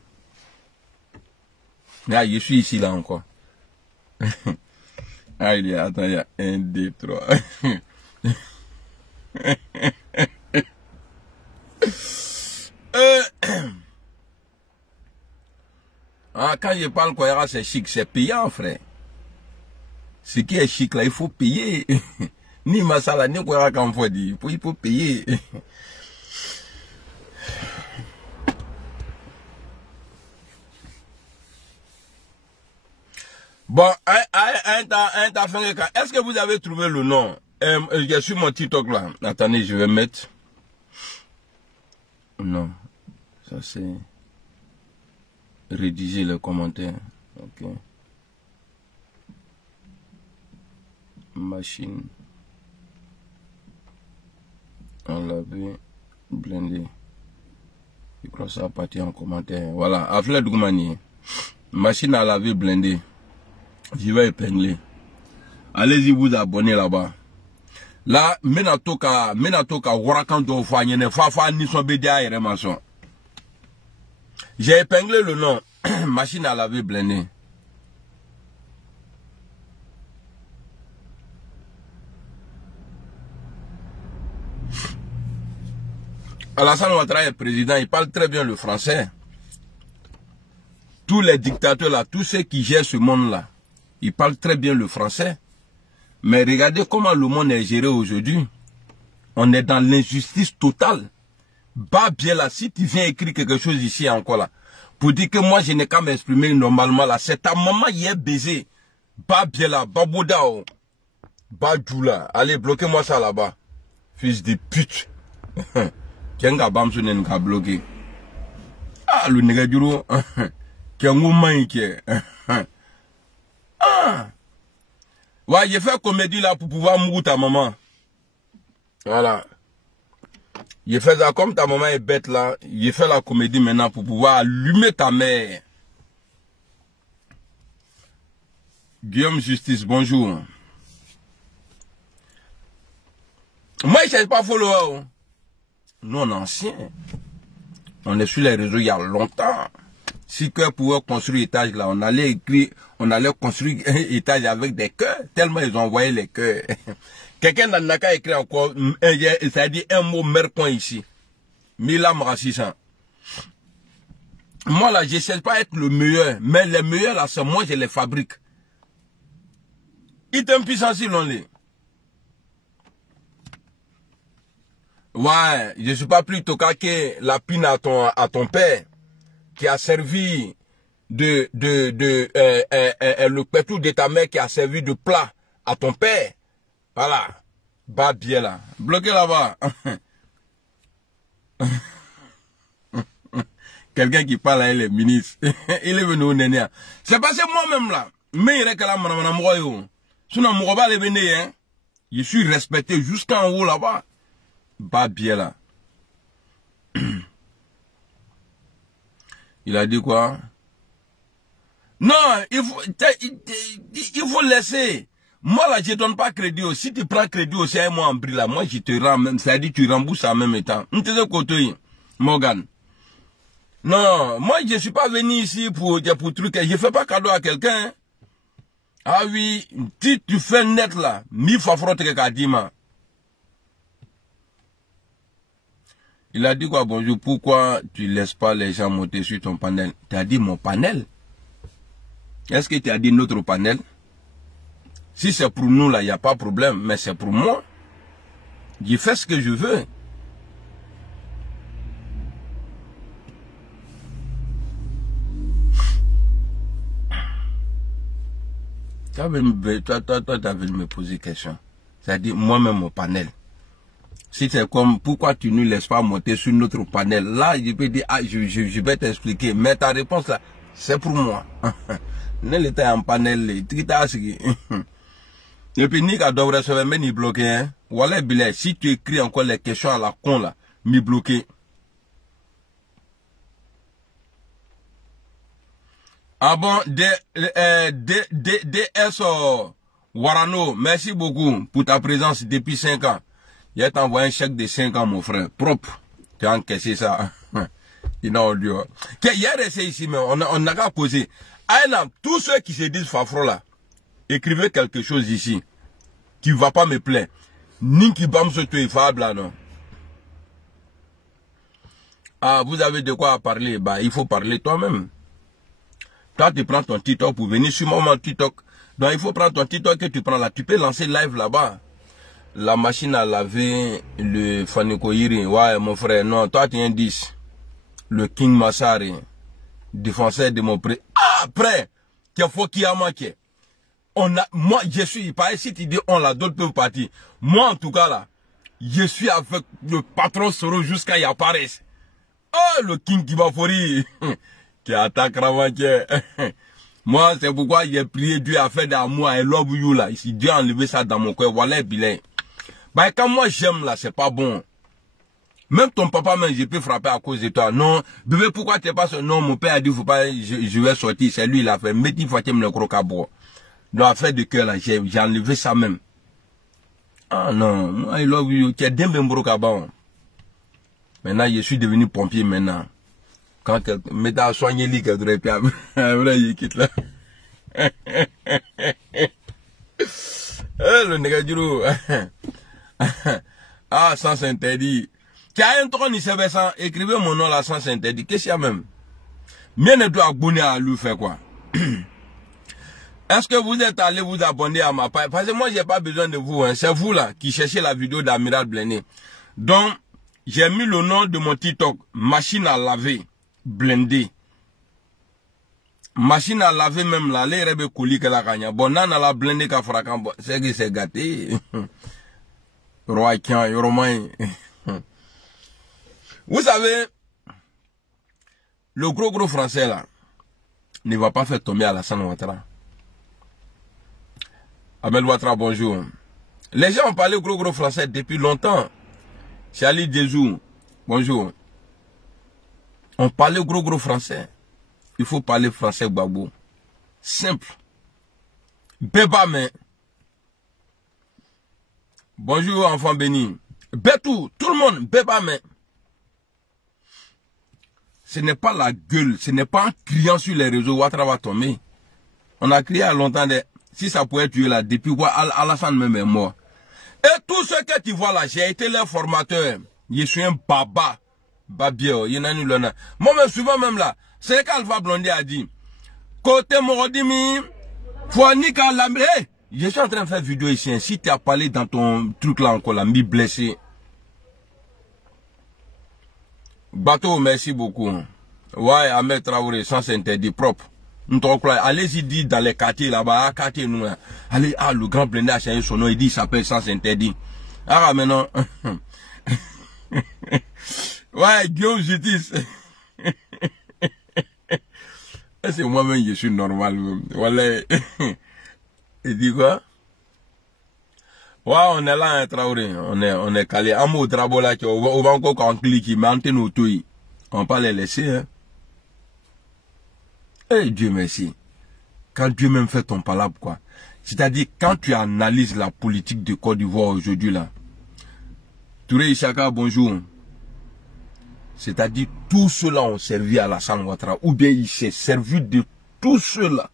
Là, je suis ici là encore. Ah, il y a, attends, il y a 1, 2, 3. Ah, quand je parle quoi, c'est chic, c'est payant, frère. Ce qui est chic là, il faut payer. Ni masala, ni quoi, quand faut dire. Il faut payer. Bon, est-ce que vous avez trouvé le nom? Je suis mon TikTok là. Attendez, je vais mettre. Non, ça c'est rédiger les commentaires. Ok. Machine à laver blindé. Je crois que ça appartient en commentaire. Voilà, Afle Dougmani. Machine à laver blindé. Je vais épingler. Allez-y vous abonner là-bas. Là, menatoka warakan do fanyene fafa ni so bedia ere mason. J'ai épinglé le nom. Machine à laver blindé. Alassane Ouattara est président, il parle très bien le français. Tous les dictateurs là, tous ceux qui gèrent ce monde là, ils parlent très bien le français. Mais regardez comment le monde est géré aujourd'hui. On est dans l'injustice totale. Bah bien là, si tu viens écrire quelque chose ici encore là, pour dire que moi je n'ai qu'à m'exprimer normalement là, c'est ta maman qui est baisée. Bah bien là, Baboudao, Badjoula, allez bloquez-moi ça là-bas. Fils de pute. Kenga Bamsu n'est bloqué. Ah, le négaduro. Kenga qui est. Ah. Ouais, j'ai fait comédie là pour pouvoir mourir ta maman. Voilà. Il fait ça comme ta maman est bête là. Il fait la comédie maintenant pour pouvoir allumer ta mère. Guillaume Justice, bonjour. Moi, je ne cherche pas follower. Nous, on est anciens. On est sur les réseaux il y a longtemps. Si cœur pouvait construire étage là, on allait écrire, on allait construire un étage avec des cœurs, tellement ils ont envoyé les cœurs. Quelqu'un n'a qu'à écrire encore, ça dit un mot mercon ici. Mila Marassissan. Moi là, je ne cherche pas à être le meilleur, mais les meilleurs là, c'est moi, je les fabrique. Ils t'aiment puissant si l'on l'est. Ouais, je ne suis pas plus toca que la pine à ton père, qui a servi le pétou de ta mère qui a servi de plat à ton père. Voilà. Bas bien là. Bloqué là-bas. Quelqu'un qui parle à elle, ministre. Il est venu au néné. C'est passé moi-même là. Mais il est que là, madame, sinon, mon robot est venu, hein. Je suis respecté jusqu'en haut là-bas. Bas bien là. Il a dit quoi? Non, il faut laisser. Moi là, je ne donne pas crédit. Si tu prends crédit aussi à moi en bris là, moi je te rends même. Ça dit tu rembourses en même temps. On te dit côté, Morgan. Non, moi je ne suis pas venu ici pour truc. Je ne fais pas cadeau à quelqu'un. Hein. Ah oui, si tu fais net là, mi fa frotte que kadima. Il a dit quoi, bonjour, pourquoi tu laisses pas les gens monter sur ton panel? Tu as dit mon panel? Est-ce que tu as dit notre panel? Si c'est pour nous là, il n'y a pas de problème, mais c'est pour moi. Je fais ce que je veux. Toi, tu avais me poser question. C'est-à-dire, moi-même, mon panel. Si c'est comme, pourquoi tu ne laisses pas monter sur notre panel? Là, je peux dire, ah, je vais t'expliquer. Mais ta réponse là, c'est pour moi. Ne l'étais en panel, et puis, ni qu'à devrait se mettre ni bloqué, hein. Voilà, Billet, si tu écris encore les questions à la con là, mi bloqué. Ah bon, DS Warano, merci beaucoup pour ta présence depuis 5 ans. Il t'a envoyé un chèque de 5 ans, mon frère. Propre. Tu as encaissé ça. Il n'a audio. Il a resté ici, mais on n'a qu'à causer. Aïna, tous ceux qui se disent Fafro là, écrivez quelque chose ici. Qui ne va pas me plaire. Ninki bam se tu fable là, non. Ah, vous avez de quoi parler. Bah, il faut parler toi-même. Toi, tu prends ton TikTok pour venir sur mon TikTok. Donc, il faut prendre ton TikTok que tu prends là. Tu peux lancer live là-bas. La machine à laver, le Fanikoiri. Ouais, mon frère, non, toi, tu es un 10. Le King Massari. Défenseur de mon pré. Ah, après, qu'il faut qu'il y a manqué. Moi, je suis, pareil, si tu dis on là, d'autres peuvent partir. Moi, en tout cas, là, je suis avec le patron Soro jusqu'à y apparaisse. Oh, le King Kibafori. Qui attaque Ravancé. Moi, c'est pourquoi j'ai prié Dieu à faire d'amour I love you là. Si Dieu a enlevé ça dans mon cœur, voilà, bilan. Bah, quand moi j'aime là, c'est pas bon. Même ton papa, même, je peux frapper à cause de toi. Non, bébé, pourquoi tu es pas ce... Non, mon père a dit, faut pas, je vais sortir. C'est lui, il a fait. Mettez Fatim le crocabo. Donc, affaire de cœur là, j'ai enlevé ça même. Ah non, moi, I love you. Tu es Dembembro Kabon. Maintenant, je suis devenu pompier maintenant. Quand quelqu'un m'a soigné lui, qu'elle devrait pas. Après, il quitte là. Le négadjurou. Ah, sans interdit. Tu as un trône, il s'est ça. Écrivez mon nom là, sans interdit. Qu'est-ce qu'il y a même? Bien ne doit abonner à lui faire quoi? Est-ce que vous êtes allé vous abonner à ma page? Parce que moi, j'ai pas besoin de vous. Hein. C'est vous là qui cherchez la vidéo d'Amiral Blendé. Donc, j'ai mis le nom de mon TikTok, machine à laver blindé. Machine à laver même là, les rêves colis que la gagne. Bon, nan à la blindé qu'à fracan, c'est que c'est gâté. Roi Kian, Yoromain. Vous savez, le gros français là, ne va pas faire tomber Alassane Ouattara. Abel Ouattara, bonjour. Les gens ont parlé gros français depuis longtemps. Charlie Dezou, Bonjour. On parlait gros français. Il faut parler français Gbagbo. Simple. Beba mais. Bonjour enfant béni. Betou, tout le monde, beba mais. Ce n'est pas la gueule, ce n'est pas en criant sur les réseaux Ouattara va tomber. On a crié à longtemps de si ça pouvait tuer là, depuis quoi Alassane même est mort. Et tout ce que tu vois là, j'ai été leur formateur. Je suis un baba. Babio, il y en a nul. Moi-même, souvent même là, c'est qu'Alpha Blondie a dit. Côté Morodimi, faut ni qu'à la. Hey, je suis en train de faire vidéo ici. Si tu as parlé dans ton truc là encore, là, mi blessé. Bateau, merci beaucoup. Ouais, Ahmed Traoré, sans interdit propre. Allez-y dire dans les quartiers là-bas, quartier nous. Allez, le grand blindé a changé son nom, il dit il s'appelle sans interdit. Ah, maintenant. Ouais, Guillaume Justice. C'est moi-même, je suis normal. Voilà. Il dit quoi? Ouais, on est là, hein, Traoré. On est calé. Un mot drabo là, on va encore quand on clique, mais on tient nos touilles. On peut les laisser, hein. Eh, Dieu merci. Quand Dieu même fait ton palabre, quoi. C'est-à-dire, quand tu analyses la politique de Côte d'Ivoire aujourd'hui, là. Touré Ishaka, bonjour. C'est-à-dire, tous ceux-là ont servi à Alassane Ouattara. Ou bien il s'est servi de tous ceux-là.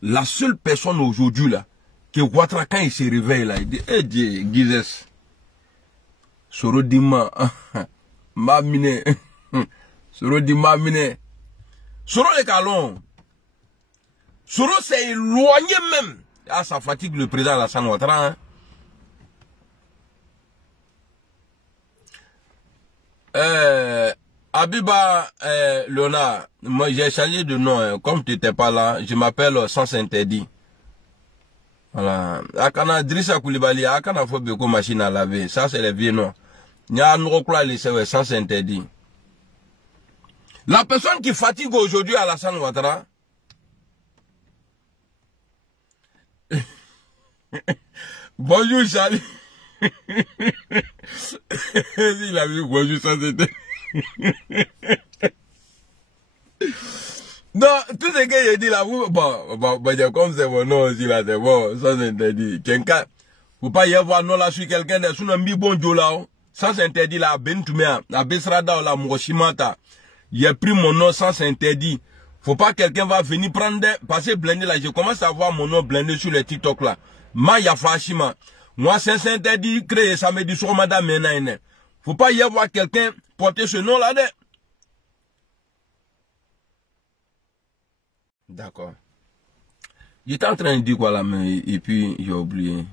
La seule personne aujourd'hui, là, que Ouattara, quand il se réveille, là, il dit, eh Dieu, Gizes. Soro Dima, Mamine, Soro Dima Mine. Soro les calons. Soro s'est éloigné même. Ah, ça fatigue le président Alassane Ouattara, hein. Abiba Léonard, moi j'ai changé de nom, hein. Comme tu n'étais pas là, je m'appelle Sans Interdit. Voilà. Akana Drissa Koulibaly, Akana Fobeko machine à laver, ça c'est les vieux noms. Il y a un rocla laissé Sans Interdit. La personne qui fatigue aujourd'hui Alassane Ouattara, bonjour Charlie. Il a vu bonjour Sans Interdit. Non, tout ce que j'ai dit là, vous, bon, comme c'est mon nom aussi là, c'est bon, Sans Interdit. Quelqu'un, faut pas y avoir non là sur quelqu'un de son ami bon Dieu là, Sans Interdit là, Ben Toumea, à Besrada là, Moshimata. Il a pris mon nom Sans Interdit. Faut pas quelqu'un va venir prendre, passer blindé là, je commence à voir mon nom blindé sur les TikTok là. Maya Fashima. Moi, Sans Interdit, créé samedi soir, madame Menaine. Faut pas y avoir quelqu'un porter ce nom là. D'accord. J'étais en train de dire quoi là, mais, et puis j'ai oublié.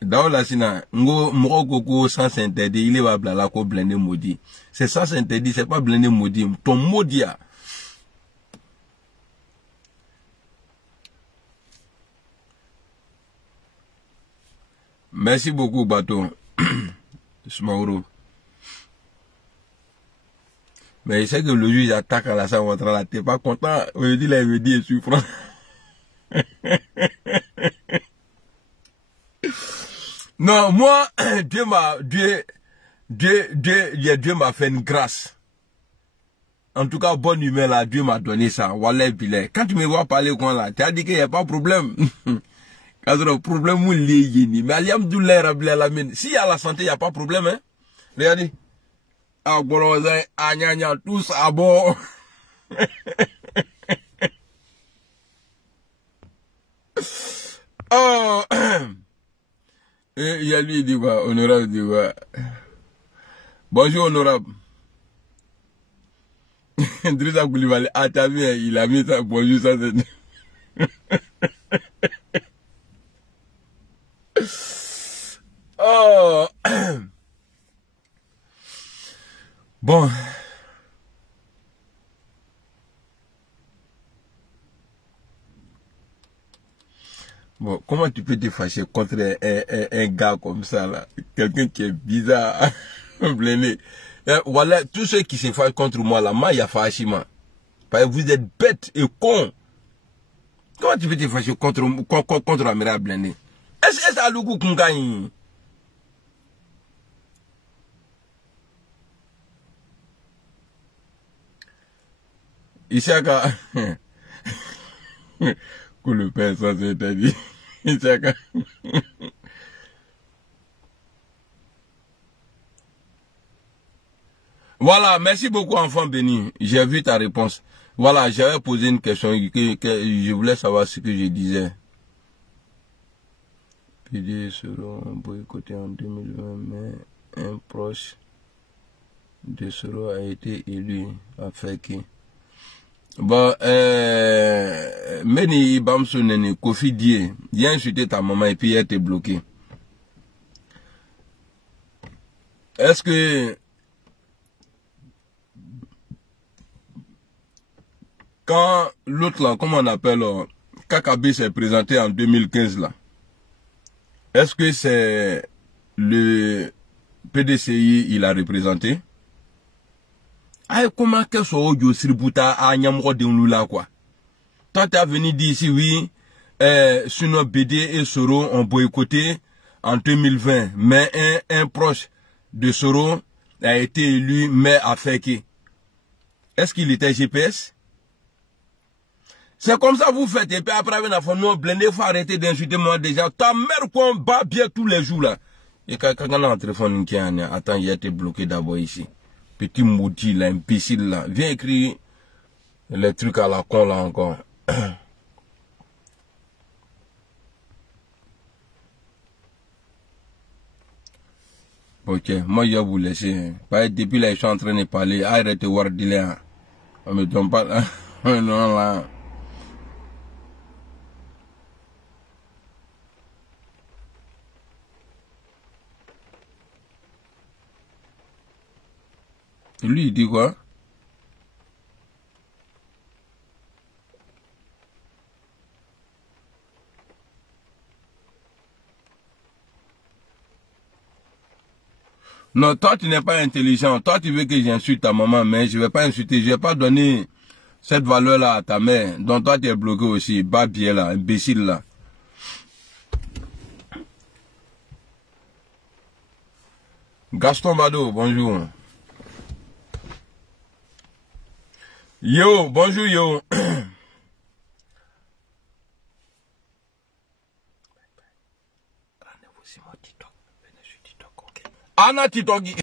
Dans la sina, Moko Sans Interdit, il est va blala ko blindé maudit. C'est Sans Interdit, c'est pas blindé maudit. Ton maudit a. Merci beaucoup, Bateau. Smauro. Mais il sait que le juge attaque Alassane Ouattara là, t'es pas content. Aujourd'hui, là, il me dit, je suis franc. Non, moi, Dieu m'a fait une grâce. En tout cas, bonne humeur là, Dieu m'a donné ça. Wallah, bilay. Quand tu me vois parler comme là, tu as dit qu'il n'y a pas de problème. Quand il y a un problème, mais alhamdoulilah, Rabbil Alamin. S'il y a la santé, il n'y a pas de problème, hein. Regardez. Ah, bon, tous à bord. Oh. Et il y a lui, il dit, honorable, dit, bonjour, honorable. Drissa Koulibaly, ah, t'as vu, il a mis ça, bonjour, ça, oh. Bon. Bon, comment tu peux te fâcher contre un gars comme ça, là? Quelqu'un qui est bizarre, blindé. Voilà, tous ceux qui se fâchent contre moi, là, moi, il y a fâchement. Parce que vous êtes bêtes et cons. Comment tu peux te fâcher contre Amiral blindé? Est-ce que ça le coup qu'on gagne? Isaka, que le père, ça c'est-à-dire, Isaka. Voilà, merci beaucoup, enfant béni. J'ai vu ta réponse. Voilà, j'avais posé une question que je voulais savoir ce que je disais. PD seront boycottés en 2020, mais un proche de Soro a été élu à Feki. Bon, Meni Bamso Nene, Kofi Die, il a insulté ta maman et puis elle était bloquée. Est-ce que quand l'autre là, comment on appelle, Kakabi s'est présenté en 2015 là, est-ce que c'est le PDCI il a représenté? Ah, comment que ce audio sributa a nyamro de nlula quoi? Toi tu as venu dire ici oui, sinon BD et Soro ont boycotté en 2020, mais un proche de Soro a été élu maire à Feki. Est-ce qu'il était GPS? C'est comme ça vous faites, et puis après, nous blender, il faut arrêter d'insulter moi déjà. Ta mère qu'on bat bien tous les jours là. Et quand on a un téléphone qui est attends, il a été bloqué d'abord ici. Petit maudit là, imbécile là. Viens écrire les trucs à la con là encore. Ok, moi je vais vous laisser. Depuis là, je suis en train de parler. Arrête de voir là. On me donne pas là. Non là. Lui, il dit quoi? Non, toi, tu n'es pas intelligent. Toi, tu veux que j'insulte ta maman, mais je ne vais pas insulter. Je ne vais pas donner cette valeur-là à ta mère. Donc, toi, tu es bloqué aussi. Babier là, imbécile là. Gaston Bado, bonjour. Yo, bonjour yo. Anna TikTok.